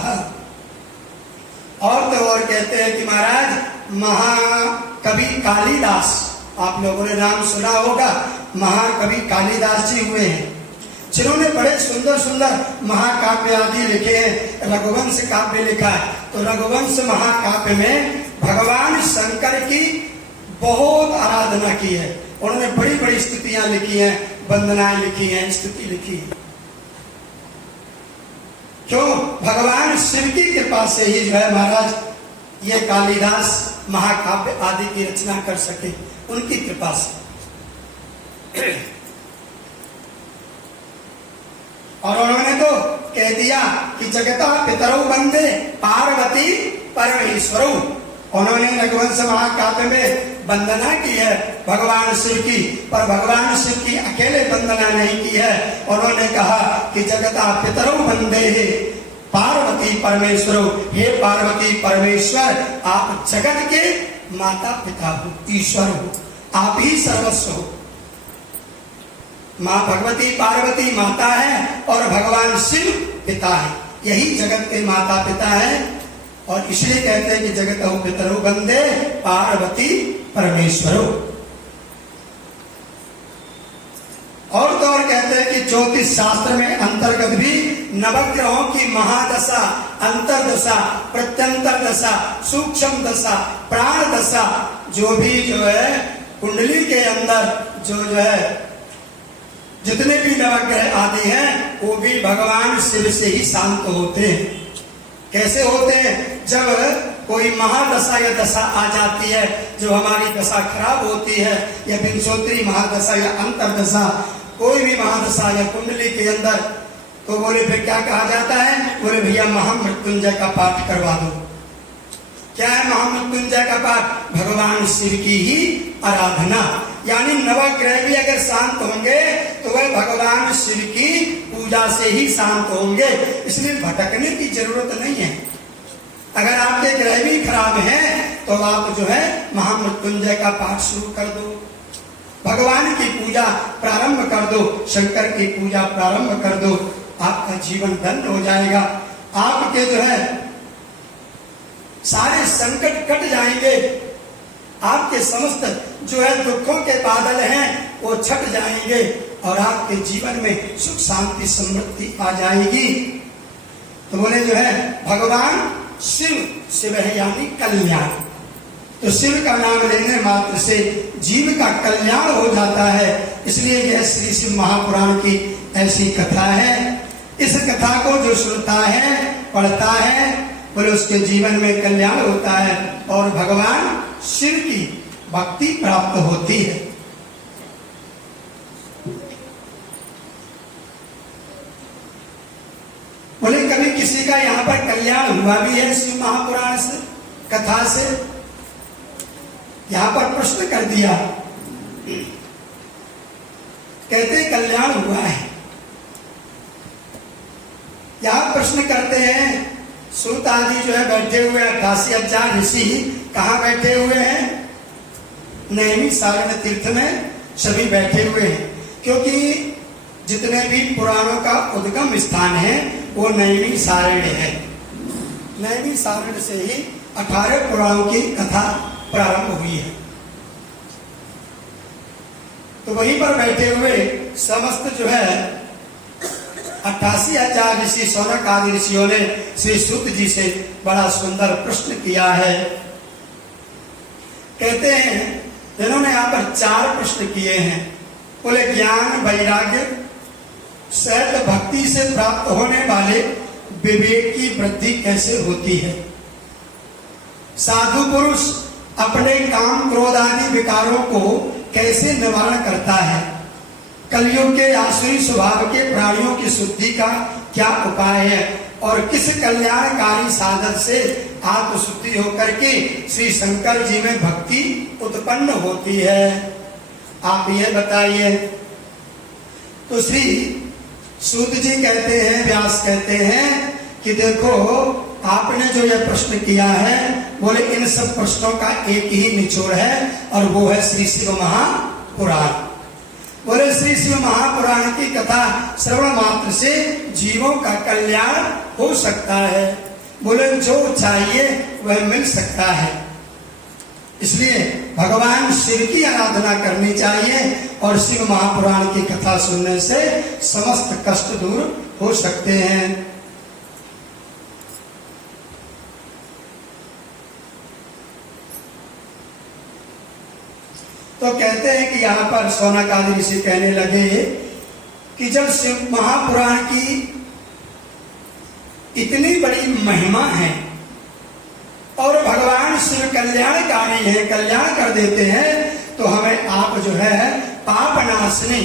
और तो और कहते हैं कि महाराज महाकवि कालिदास, आप लोगों ने नाम सुना होगा, महाकवि कालिदास जी हुए हैं, जिन्होंने बड़े सुंदर सुंदर महाकाव्य आदि लिखे हैं। रघुवंश काव्य लिखा है। तो रघुवंश महाकाव्य में भगवान शंकर की बहुत आराधना की है। उन्होंने बड़ी बड़ी स्तुतियां लिखी हैं, वंदनाएं लिखी हैं, स्तुति लिखी है। क्यों? भगवान शिव की कृपा से ही जो है महाराज ये कालिदास महाकाव्य आदि की रचना कर सके, उनकी कृपा से। और उन्होंने तो कह दिया कि जगता पितरौ वंदे पार्वती परमेश्वरौ। उन्होंने रघुवंश महाकाव्य में वंदना की है भगवान शिव की, पर भगवान शिव की अकेले अकेले वंदना नहीं की है। उन्होंने कहा कि जगता पितरौ वंदे है पार्वती परमेश्वरो, हे पार्वती परमेश्वर आप जगत के माता पिता हो, ईश्वर हो, आप ही सर्वस्व हो। माँ भगवती पार्वती माता है और भगवान शिव पिता है, यही जगत के माता पिता है। और इसलिए कहते हैं कि जगतौ पितरौ वंदे पार्वती परमेश्वरो। और तो और कहते हैं कि ज्योतिष शास्त्र में अंतर्गत भी नवग्रहों की महादशा, अंतरदशा, प्रत्यंतर दशा, सूक्ष्म दशा, प्राण दशा, जो भी जो है कुंडली के अंदर जो है जितने भी नवग्रह आदि हैं वो भी भगवान शिव से ही शांत होते हैं। कैसे होते हैं? जब कोई महादशा या दशा आ जाती है, जो हमारी दशा खराब होती है, या विंशोत्तरी महादशा या अंतरदशा, कोई भी महादशा या कुंडली के अंदर, तो बोले फिर क्या कहा जाता है? बोले भैया महामृत्युंजय का पाठ करवा दो। क्या है महामृत्युंजय का पाठ? भगवान शिव की ही आराधना। यानी नवग्रह भी अगर शांत होंगे तो वह भगवान शिव की पूजा से ही शांत होंगे। इसलिए भटकने की जरूरत नहीं है। अगर आपके ग्रह भी खराब हैं तो आप जो है महामृत्युंजय का पाठ शुरू कर दो, भगवान की पूजा प्रारंभ कर दो, शंकर की पूजा प्रारंभ कर दो, आपका जीवन धन्य हो जाएगा। आपके जो है सारे संकट कट जाएंगे, आपके समस्त जो है दुखों के बादल हैं वो छट जाएंगे और आपके जीवन में सुख शांति समृद्धि आ जाएगी। तो बोले जो है भगवान शिव, शिव है यानी कल्याण। तो शिव का नाम लेने मात्र से जीव का कल्याण हो जाता है। इसलिए यह श्री शिव महापुराण की ऐसी कथा है। इस कथा को जो सुनता है, पढ़ता है, बोले उसके जीवन में कल्याण होता है और भगवान शिव की भक्ति प्राप्त होती है। बोले कभी किसी का यहाँ पर कल्याण हुआ भी है शिव महापुराण से, कथा से? यहाँ पर प्रश्न कर दिया, कहते कल्याण हुआ है। यहाँ प्रश्न करते हैं, सूत आदि जो है बैठे हुए 88,000 ऋषि कहाँ बैठे हुए हैं? नैमिषारण्य तीर्थ में सभी बैठे हुए हैं, क्योंकि जितने भी पुराणों का उद्गम स्थान है वो नैमिषारण्य है। नैमिषारण्य से ही 18 पुराणों की कथा प्रारंभ हुई है। तो वहीं पर बैठे हुए समस्त जो है 88,000 ऋषि, शौनक आदि ऋषियों ने श्री सूत जी से बड़ा सुंदर प्रश्न किया है। कहते हैं इन्होंने यहाँ पर 4 प्रश्न किए हैं। बोले ज्ञान वैराग्य सहित भक्ति से प्राप्त होने वाले विवेक की वृद्धि कैसे होती है? साधु पुरुष अपने काम क्रोध आदि विकारों को कैसे निवारण करता है? कलयुग के आसुरी स्वभाव के प्राणियों की शुद्धि का क्या उपाय है? और किस कल्याणकारी साधन से आत्मशुद्धि होकर के श्री शंकर जी में भक्ति उत्पन्न होती है? आप ये बताइए। तो श्री सूत जी कहते हैं, व्यास कहते हैं कि देखो आपने जो यह प्रश्न किया है, बोले इन सब प्रश्नों का एक ही निचोड़ है और वो है श्री शिव महापुराण। बोले श्री शिव महापुराण की कथा श्रवण मात्र से जीवों का कल्याण हो सकता है। बोले जो चाहिए वह मिल सकता है। इसलिए भगवान शिव की आराधना करनी चाहिए और शिव महापुराण की कथा सुनने से समस्त कष्ट दूर हो सकते हैं। तो कहते हैं कि यहाँ पर शौनक आदि ऋषि कहने लगे कि जब शिव महापुराण की इतनी बड़ी महिमा है और भगवान शिव कल्याणकारी है, कल्याण कर देते हैं, तो हमें आप जो है पाप नाशनी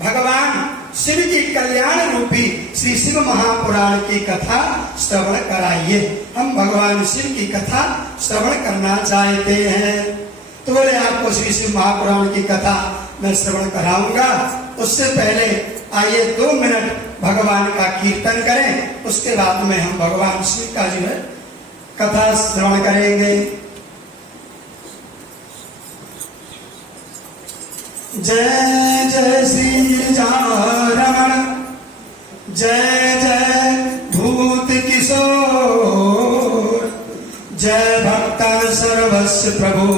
भगवान शिव की कल्याण रूपी श्री शिव महापुराण की कथा श्रवण कराइए। हम भगवान शिव की कथा श्रवण करना चाहते हैं। तो बोले आपको श्री शिव महापुराण की कथा मैं श्रवण कराऊंगा उससे पहले आइए 2 मिनट भगवान का कीर्तन करें, उसके बाद में हम भगवान शिव का जो है कथा श्रवण करेंगे। जय जय श्री गिरिजारमण, जय जय भूत किशोर, जय भक्तन सर्वस्व प्रभु,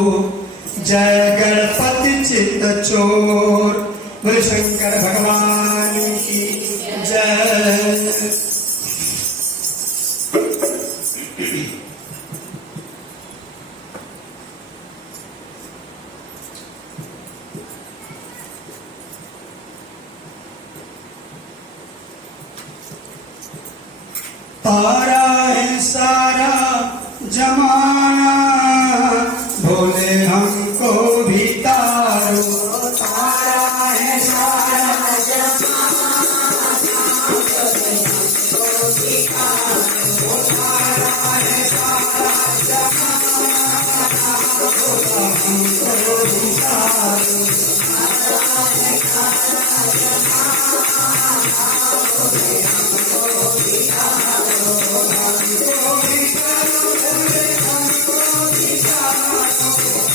जय गणपति चित्त चोर। बोले शंकर भगवान की जय। तारा है सारा जमाना, भोले हमको भी तारो। तारा है सारा जमाना, भोले हमको भी तारो। तारा है सारा जमाना, भोले हमको भी तारो। तारा है सारा जमाना, भोले हमको भी तारो। हमको भी तारो, भोले हमको भी तारो।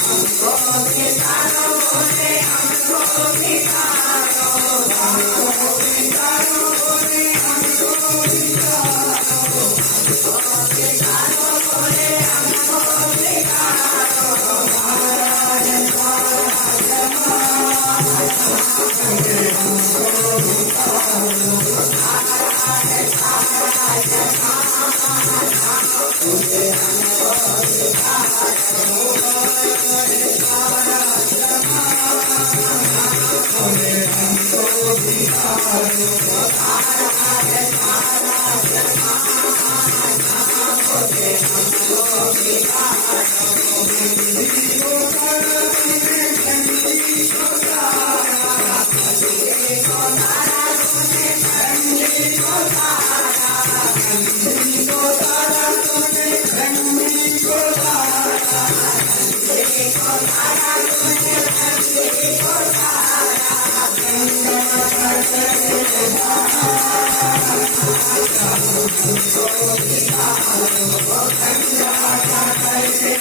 हमको भी तारो, भोले हमको भी तारो। हमको भी तारो, भोले हमको भी तारो। हमको भी तारो, भोले हमको भी तारो। तारा है सारा जमाना, भोले हमको भी तारो। तारा है सारा जमाना, भोले हमको भी तारो। तारा है सारा जमाना, भोले हमको भी तारो। तारा है सारा जमाना, भोले हमको भी तारो। बिजली को तारा, बिजली को तारा, बिजली को तारा, बिजली को तारा, बिजली को तारा, बिजली को तारा, बिजली को तारा, बिजली को तारा। गंगा करके हमको भी तारो। गंगा करके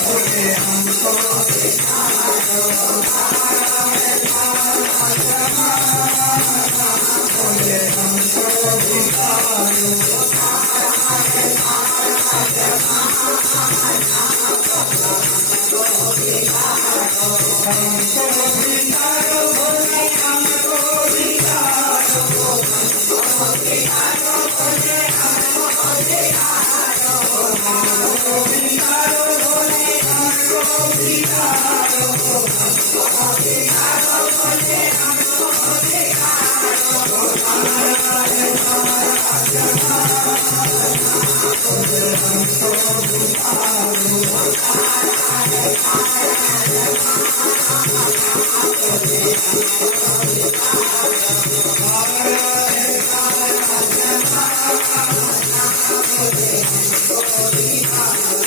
भोले हमको भी तारो। तारा है सारा जमाना, भोले हमको भी तारो। तारा है सारा जमाना, हमको भी तारो। हमको भी तारो, भोले हमको भी तारो। हमको भी तारो, भोले हमको भी तारो। हमको भी तारो, भोले हमको भी तारो। हमको भी तारो, भोले हमको भी तारो। तारा है सारा जमाना, भोले हमको भी तारो। तारा है सारा जमाना, भोले हमको भी तारो। तारा है सारा जमाना, भोले हमको भी तारो।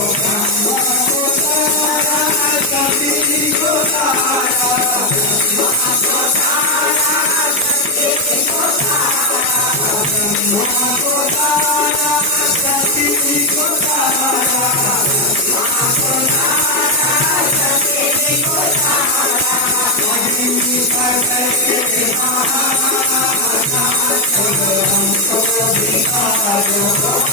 ब्रह्मा को तारा, सती को तारा। ब्रह्मा को तारा, सती को तारा। ब्रह्मा को तारा, सती को तारा। ब्रह्मा को तारा, सती को तारा। अग्नि करके भोले हमको भी तारो।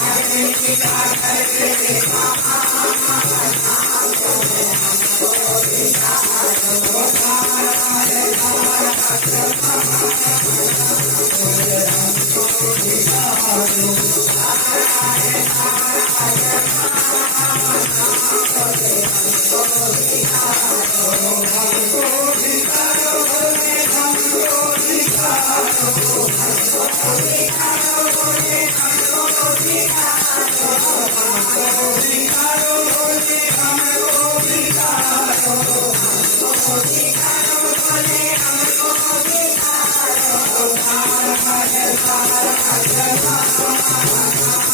अग्नि करके भोले हमको भी तारो। तारा है सारा जमाना, भोले हमको भी तारो। तारा है सारा जमाना, भोले हमको भी तारो। हमको भी तारो, भोले हमको भी तारो। हमको भी तारो, भोले हमको भी तारो। हमको भी तारो, भोले हमको भी तारो। हमको भी तारो, भोले हमको भी तारो। तारा है सारा जमाना,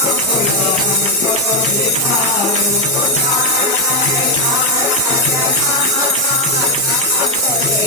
भोले हमको भी तारो। तारा है सारा जमाना, भोले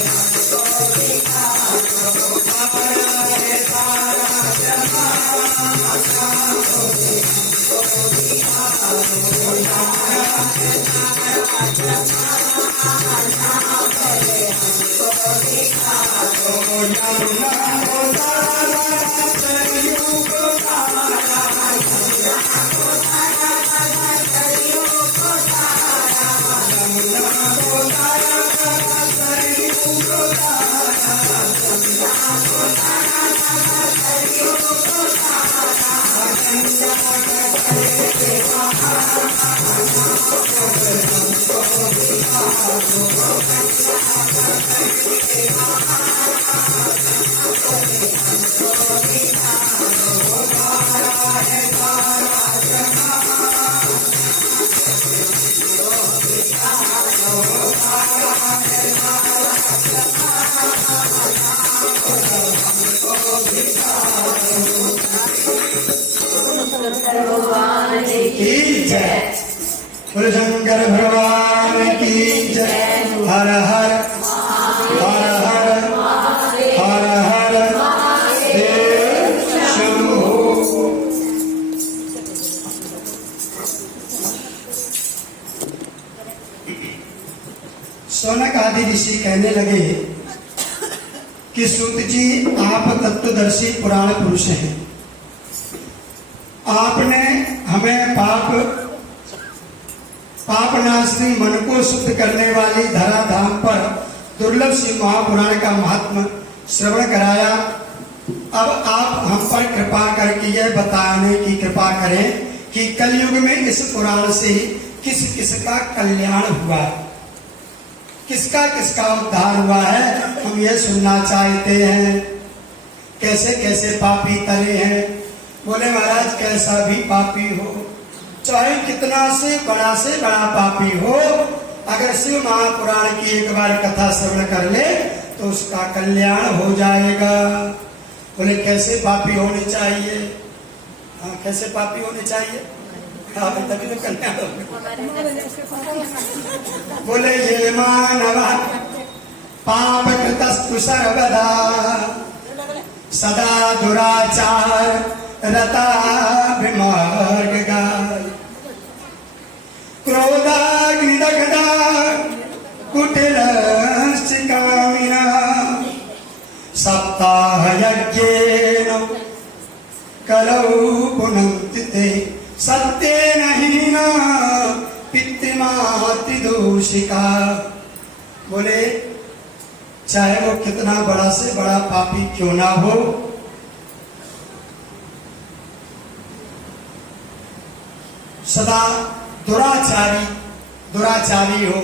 की जय। बोलो शंकर भगवान की जय। हर हर हर हर हर हर देव शंभो। शौनक आदि ऋषि कहने लगे कि सूत जी आप तत्वदर्शी पुराण पुरुष हैं, आपने हमें पाप नाशनी मन को शुद्ध करने वाली धराधाम पर दुर्लभ सी महापुराण का महात्म श्रवण कराया। अब आप हम पर कृपा करके यह बताने की कृपा करें कि कलयुग में इस पुराण से किस किस का कल्याण हुआ, किसका किसका उद्धार हुआ है, हम यह सुनना चाहते हैं। कैसे कैसे पापी तरे हैं। बोले महाराज कैसा भी पापी हो, चाहे कितना से बड़ा पापी हो, अगर शिव महापुराण की एक बार कथा श्रवण कर ले तो उसका कल्याण हो जाएगा। बोले कैसे पापी होने चाहिए। हाँ, कैसे पापी होने चाहिए। हाँ, तभी तो कल्याण होगा। बोले ये मानव पाप कृतस्तु सर्वदा सदा दुराचार रता विमार्गा क्रोधाग्निदग्धा कुटिलस्य कामिना सप्ताह यज्ञेन कलौ पुनन्ति ते सत्येन हीना पितृमातृदोषिका। बोले चाहे वो कितना बड़ा से बड़ा पापी क्यों ना हो, सदा दुराचारी हो,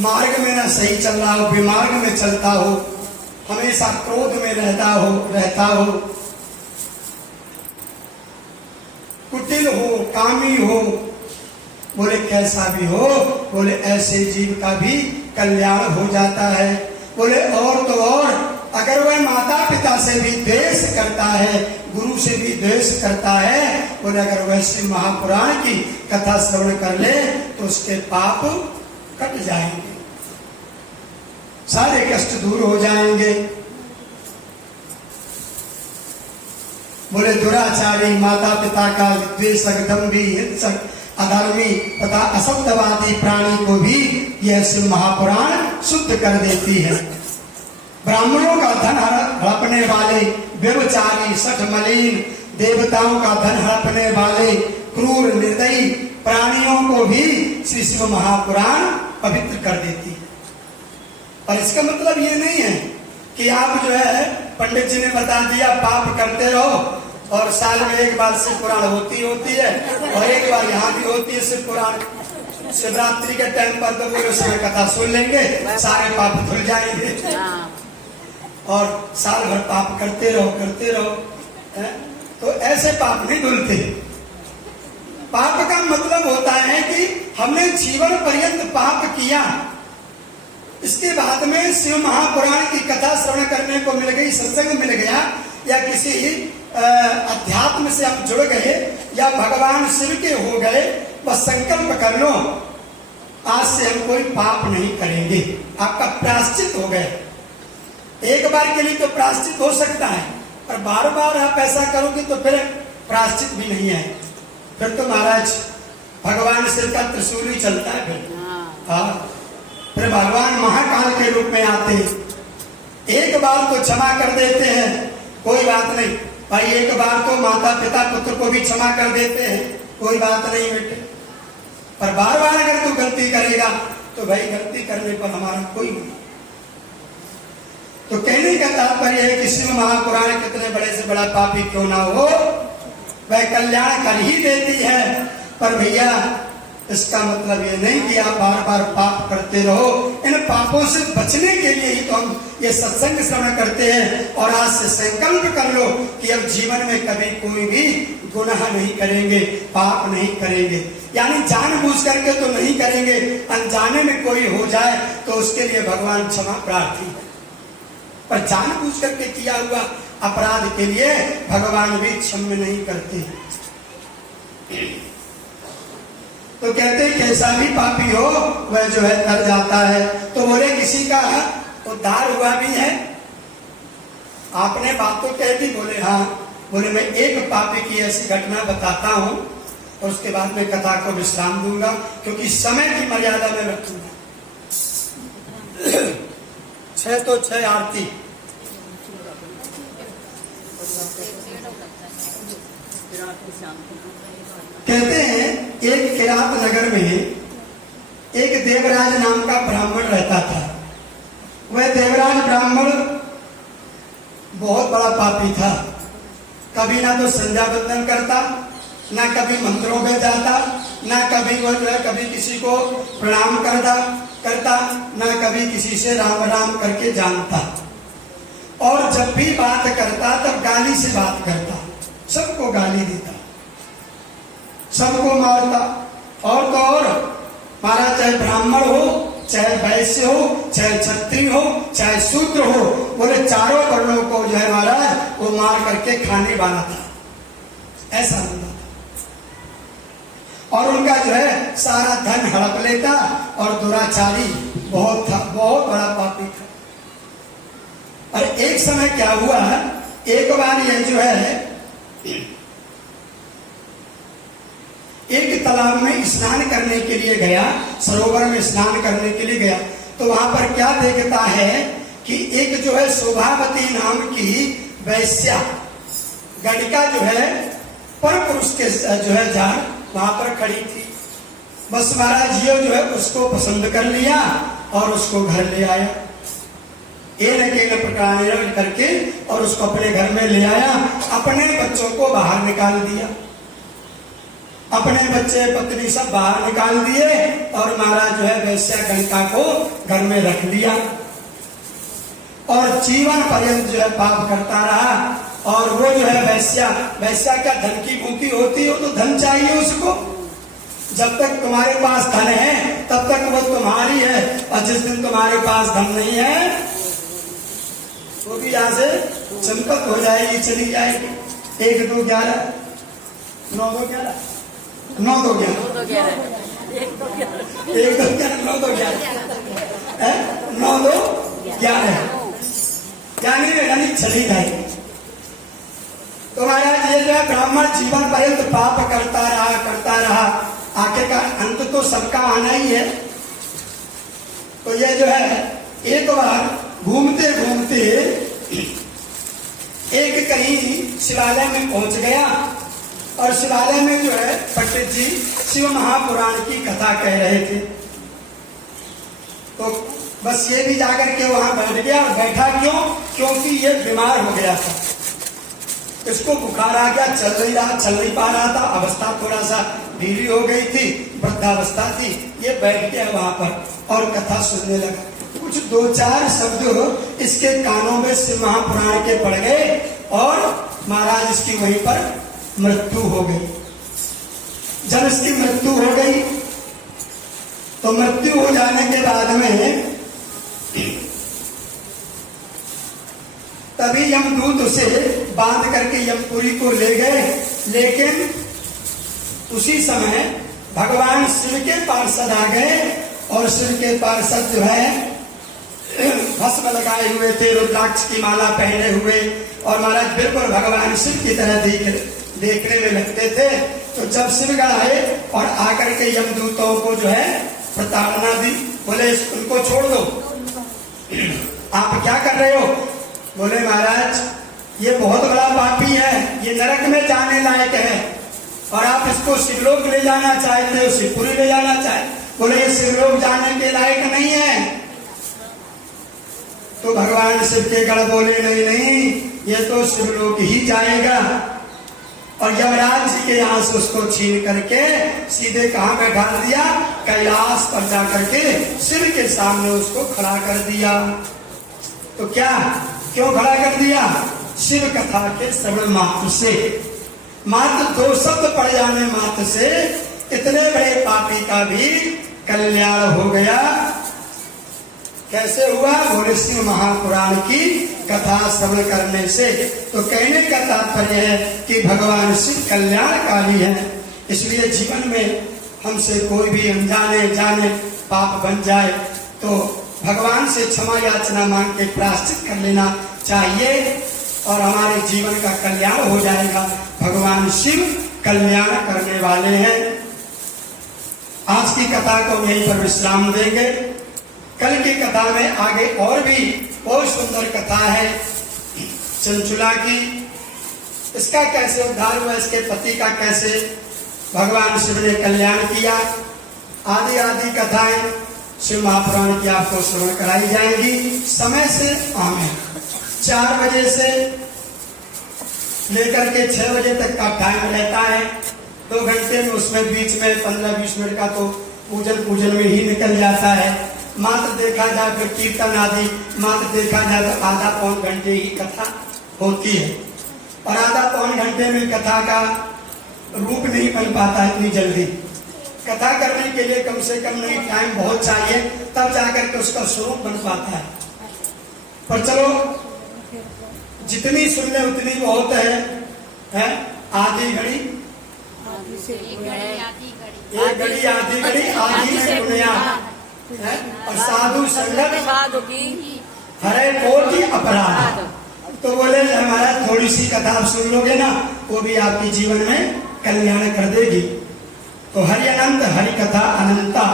मार्ग में ना सही चल रहा हो, विमार्ग में चलता हो, हमेशा क्रोध में रहता हो, कुटिल हो, कामी हो, बोले कैसा भी हो, बोले ऐसे जीव का भी कल्याण हो जाता है। बोले और तो और अगर वह माता पिता से भी द्वेष करता है, गुरु से भी द्वेष करता है, बोले अगर वैसे महापुराण की कथा श्रवण कर ले तो उसके पाप कट जाएंगे, सारे कष्ट दूर हो जाएंगे। बोले दुराचारी, माता पिता का द्वेषक, दंभी, हिंसक, अधर्मी तथा असत्यवादी प्राणी को भी यह शिव महापुराण शुद्ध कर देती है। ब्राह्मणों का धन हड़पने वाले व्यभिचारी, सठ मलिन, देवताओं का धन हड़पने वाले क्रूर निर्दयी प्राणियों को भी श्री शिव महापुराण पवित्र कर देती है। और इसका मतलब ये नहीं है कि आप जो है पंडित जी ने बता दिया पाप करते रहो और साल में एक बार शिव पुराण होती है और एक बार यहाँ भी होती है शिव पुराण। शिवरात्रि के टाइम पर तो वो समय कथा सुन लेंगे, सारे पाप धुल जाएंगे और साल भर पाप करते रहो है? तो ऐसे पाप नहीं धुलते। पाप का मतलब होता है कि हमने जीवन पर्यंत पाप किया, इसके बाद में शिव महापुराण की कथा श्रवण करने को मिल गई, सत्संग मिल गया, या किसी अध्यात्म से हम जुड़ गए या भगवान शिव के हो गए, बस संकल्प कर लो आज से हम कोई पाप नहीं करेंगे, आपका प्रायश्चित हो गया। एक बार के लिए तो प्रायश्चित हो सकता है, पर बार बार आप ऐसा करोगे तो फिर प्रायश्चित भी नहीं है। फिर तो महाराज भगवान सिर का त्रिशूल ही चलता है फिर। हाँ, फिर भगवान महाकाल के रूप में आते हैं। एक बार तो क्षमा कर देते हैं, कोई बात नहीं भाई, एक बार तो माता पिता पुत्र को भी क्षमा कर देते हैं, कोई बात नहीं बेटे। पर बार बार अगर तू गलती करेगा तो भाई गलती करने पर हमारा कोई नहीं। तो कहने का तात्पर्य है कि शिव महापुराण कितने बड़े से बड़ा पापी क्यों ना हो, वह कल्याण कर ही देती है। पर भैया इसका मतलब ये नहीं कि आप बार बार पाप करते रहो। इन पापों से बचने के लिए ही तो हम ये सत्संग श्रवण करते हैं। और आज से संकल्प कर लो कि अब जीवन में कभी कोई भी गुनाह नहीं करेंगे, पाप नहीं करेंगे। यानी जानबूझ करके तो नहीं करेंगे, अनजाने में कोई हो जाए तो उसके लिए भगवान क्षमा प्रार्थी है। पर जानबूझ करके किया हुआ अपराध के लिए भगवान भी क्षम्य नहीं करते। तो कहते कैसा भी पापी हो वह जो है तर जाता है। तो बोले किसी का उद्धार हुआ भी है? आपने बात तो कह दी? बोले हाँ। बोले मैं एक पापी की ऐसी घटना बताता हूं और उसके बाद में कथा को विश्राम दूंगा, क्योंकि समय की मर्यादा में रखूंगा। 6 तो 6 आरती। कहते हैं एक किरात नगर में एक देवराज नाम का ब्राह्मण रहता था। वह देवराज ब्राह्मण बहुत बड़ा पापी था। कभी ना तो संध्या वंदन करता, ना कभी मंत्रों में जाता, ना कभी वो जो है कभी किसी को प्रणाम करता, ना कभी किसी से राम राम करके जानता। और जब भी बात करता तब गाली से बात करता, सबको गाली देता, सबको मारता। और तो और महाराज चाहे ब्राह्मण हो, चाहे वैश्य हो, चाहे क्षत्रिय हो, चाहे शूद्र हो, बोले चारों वर्णों को जो है महाराज वो मार करके खाने वाला था, ऐसा बंदा था। और उनका जो है सारा धन हड़प लेता और दुराचारी बहुत था, बहुत बड़ा पापी था। और एक समय क्या हुआ, एक बार ये जो है एक तालाब में स्नान करने के लिए गया, सरोवर में स्नान करने के लिए गया। तो वहां पर क्या देखता है कि एक जो है शोभावती नाम की वैश्या गणिका जो है पर पुरुष के जो है जान वहां पर खड़ी थी। बस महाराज ये जो है उसको पसंद कर लिया और उसको घर ले आया, पकड़ाने करके, और उसको अपने घर में ले आया। अपने बच्चों को बाहर निकाल दिया, अपने बच्चे पत्नी सब बाहर निकाल दिए और महाराज जो है वैश्या गणिका को घर में रख लिया। और जीवन पर्यंत जो है पाप करता रहा। और वो जो है वैश्या क्या धन की भूखी होती हो, तो धन चाहिए उसको। जब तक तुम्हारे पास धन है तब तक वो तुम्हारी है, और जिस दिन तुम्हारे पास धन नहीं है वो भी यहाँ से चंपत हो जाएगी, चली जाएगी। 1 2 11 9 2 11 9 2 11 1 2 11 9 2 11 यानी चली जाएगी। तो महाराज ये जो है ब्राह्मण जीवन पर्यंत पाप करता रहा, आखिरकार अंत तो सबका आना ही है। तो ये जो है एक बार घूमते घूमते एक कहीं शिवालय में पहुंच गया। और शिवालय में जो है पंडित जी शिव महापुराण की कथा कह रहे थे। तो बस ये भी जाकर के वहां बैठ गया। और बैठा क्यों? क्योंकि ये बीमार हो गया था, इसको बुखार आ गया, चल नहीं पा रहा था, अवस्था थोड़ा सा ढीली हो गई थी, वृद्धावस्था थी। ये बैठ गया वहां पर और कथा सुनने लगा। कुछ 2-4 शब्द इसके कानों में शिव महापुराण के पड़ गए और महाराज इसकी वहीं पर मृत्यु हो गई। जब इसकी मृत्यु हो गई तो मृत्यु हो जाने के बाद में तभी यमदूत उसे बांध करके यमपुरी को ले गए। लेकिन उसी समय भगवान शिव के पार्षद आ गए और शिव के पार्षद जो है भस्म लगाए हुए थे, रुद्राक्ष की माला पहने हुए, और महाराज बिल्कुल भगवान शिव की तरह देखने में लगते थे। तो जब शिवगण आए और आकर के यमदूतों को जो है प्रताड़ना दी, बोले उनको छोड़ दो, आप क्या कर रहे हो? बोले महाराज ये बहुत बड़ा पापी है, ये नरक में जाने लायक है, और आप इसको शिवलोक ले जाना चाहते हो, शिवपुरी ले जाना चाहते। बोले ये शिवलोक जाने के लायक नहीं है। तो भगवान शिव के गण बोले नहीं नहीं, ये तो शिवलोक ही जाएगा। और यमराज जी के यहाँ से उसको छीन करके सीधे कहाँ बैठा दिया? कैलाश पर जाकर के शिव के सामने उसको खड़ा कर दिया। तो क्या क्यों खड़ा कर दिया? शिव कथा के श्रवण मात्र से, मात्र 2 शब्द पड़ जाने मात्र से इतने बड़े पापी का भी कल्याण हो गया। कैसे हुआ? बोले शिव महापुराण की कथा श्रवण करने से। तो कहने का तात्पर्य है कि भगवान शिव कल्याणकारी है। इसलिए जीवन में हमसे कोई भी अनजाने जाने पाप बन जाए तो भगवान से क्षमा याचना मांग के प्रायश्चित कर लेना चाहिए, और हमारे जीवन का कल्याण हो जाएगा। भगवान शिव कल्याण करने वाले हैं। आज की कथा को यहीं पर विश्राम देंगे। कल की कथा में आगे और भी बहुत सुंदर कथा है चंचुला की। इसका कैसे उद्धार हुआ, इसके पति का कैसे भगवान शिव ने कल्याण किया, आदि आदि कथाएं शिव महापुराण की आपको श्रवण कराई जाएंगी समय से। आमें 4 बजे से लेकर के 6 बजे तक का टाइम रहता है। 2 घंटे में उसमें बीच में 15-20 मिनट का तो पूजन में ही निकल जाता है। मात्र देखा जाए फिर कीर्तन आदि, मात्र देखा जाए तो आधा पौन घंटे ही कथा होती है, और आधा पौन घंटे में कथा का रूप नहीं बन पाता इतनी जल्दी। कथा करने के लिए कम से कम नहीं टाइम बहुत चाहिए, तब जाकर के उसका स्वरूप बन पाता है। पर चलो जितनी सुन ले उतनी बहुत है? आधी घड़ी एक घड़ी आधी घड़ी आधी में दुनिया है, और साधु संगत साधु की हरे कोटि अपराध। तो बोले हमारा थोड़ी सी कथा आप सुन लोगे ना, वो भी आपके जीवन में कल्याण कर देगी। तो हरि अनंत हरि कथा अनंता,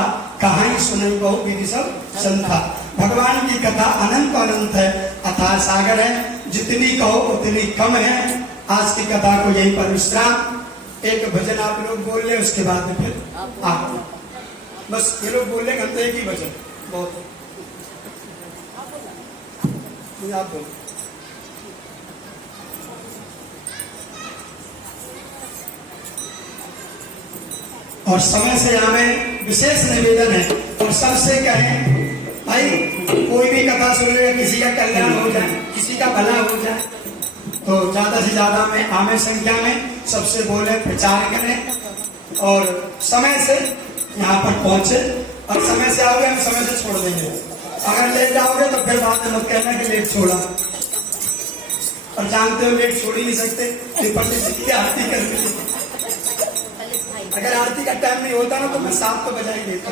कहानी सुने बहु विधि सब संता। भगवान की कथा अनंत अनंत है, अथाह सागर है, जितनी कहो उतनी कम है। आज की कथा को यहीं पर विश्राम। एक भजन आप लोग बोल ले, उसके बाद में फिर आप बस ये लोग बोल लेंगे, हम तो एक ही भजन बहुत है। आप बोलो। और समय से हमें विशेष निवेदन है, और सबसे कहें भाई कोई भी कथा सुन ले, किसी का कल्याण हो जाए, किसी का भला हो जाए, तो ज्यादा से ज्यादा में आमे संख्या में सबसे बोले, प्रचार करें और समय से यहाँ पर पहुंचे। और समय से आओगे हम समय से छोड़ देंगे, अगर लेट जाओगे तो फिर बाद में मत कहना कि लेट छोड़ा। और जानते हो लेट छोड़ ही नहीं सकते, पंडित जी की आरती कर दी। अगर आरती का टाइम नहीं होता ना तो मैं 7 तो बजा ही देता।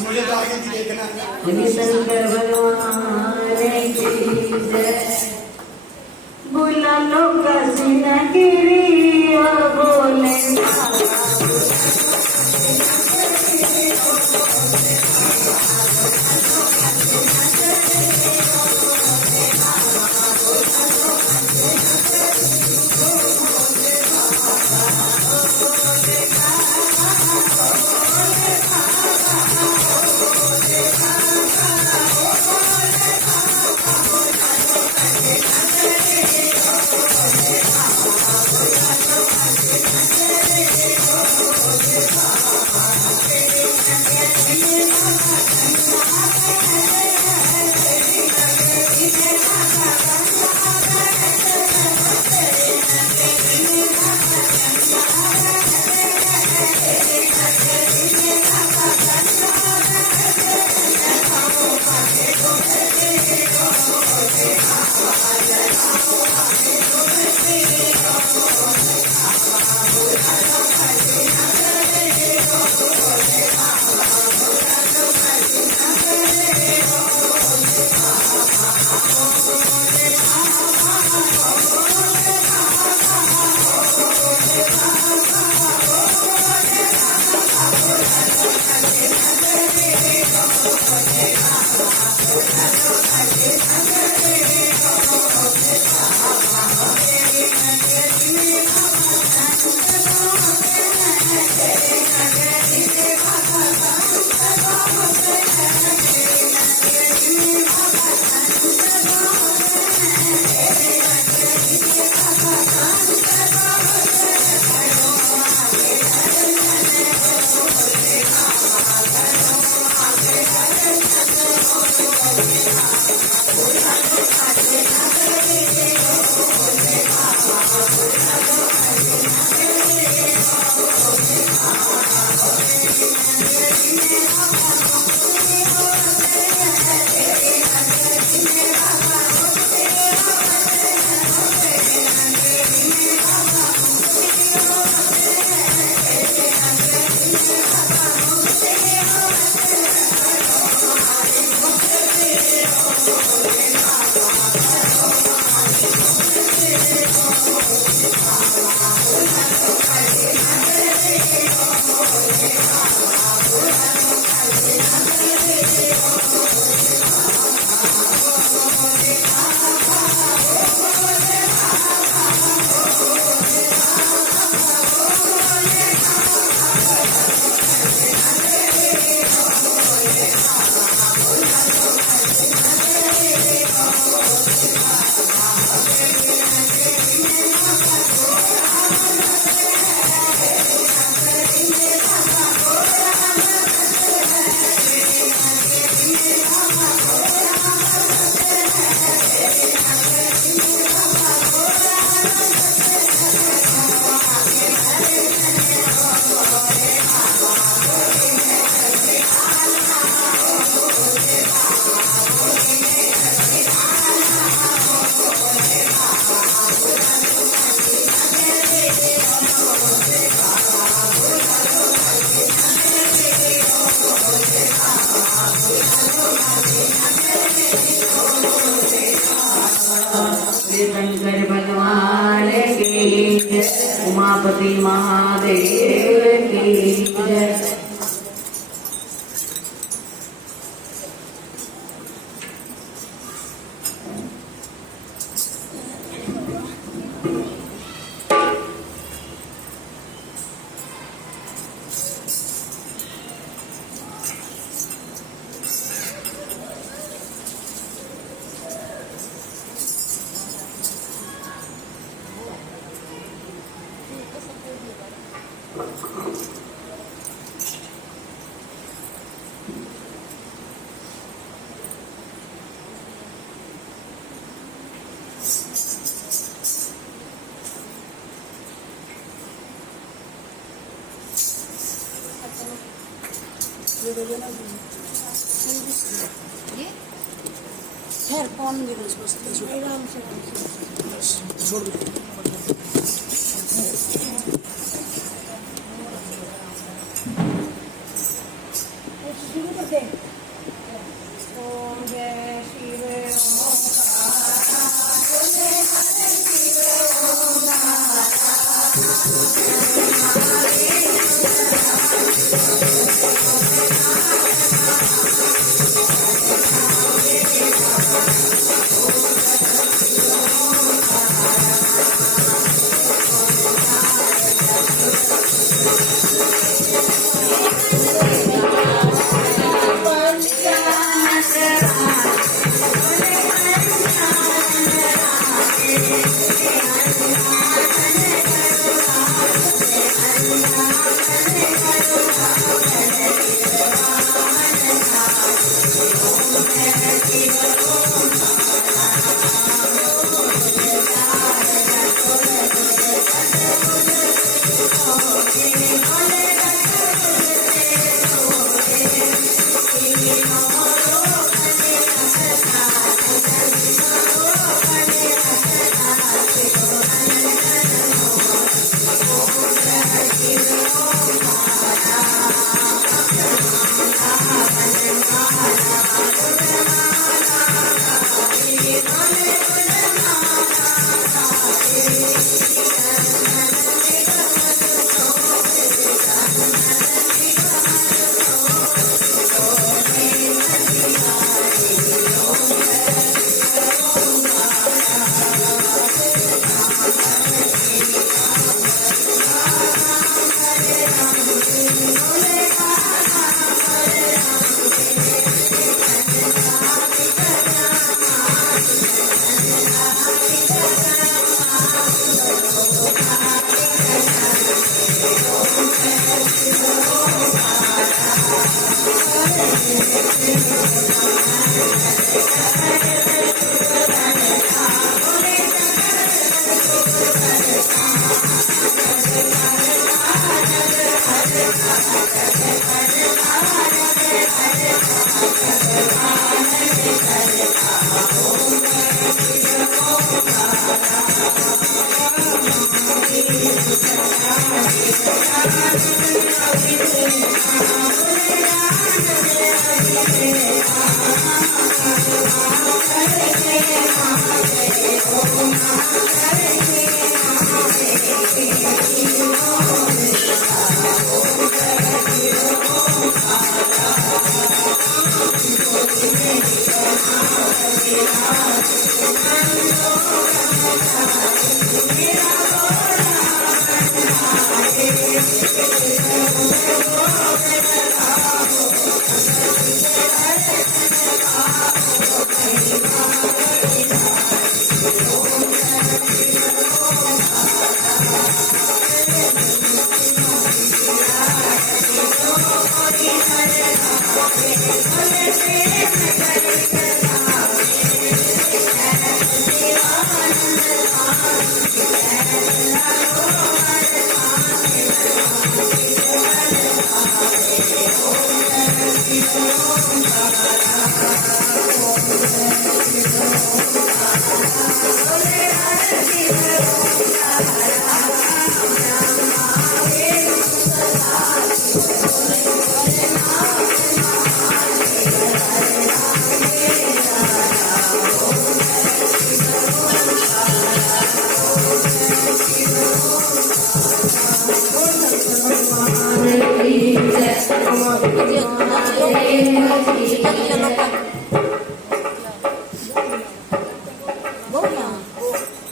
मुझे तो आगे भी देखना है। शंकर भगवान की जय। बुला लो कसिना गिरी और बोले शंकर भगवान की जय, उमापति महादेव की जय। खैर कौन दिवस बसते आराम से छोड़ दो। शुरू करते हैं। ओम जय शिव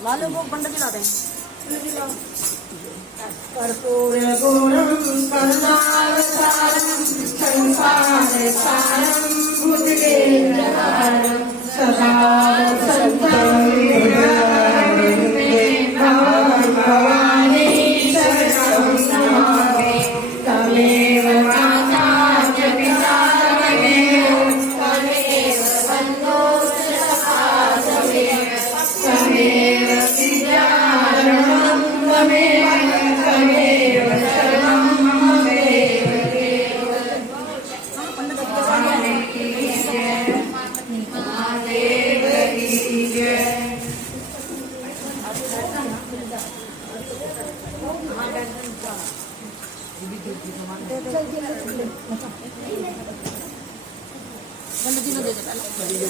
लालो वो बंद दिला दे कर्पूरगौरं करुणावतारं संसारसारं भुजगेन्द्रहारं सदा वसन्तं हृदये भवानी शरणं नमामि तमेव माता च पिता तमेव बन्धो सखा तमेव विद्यारणं तमेव शरणं ममेव महादेव की जय। बंद दिला दे पहले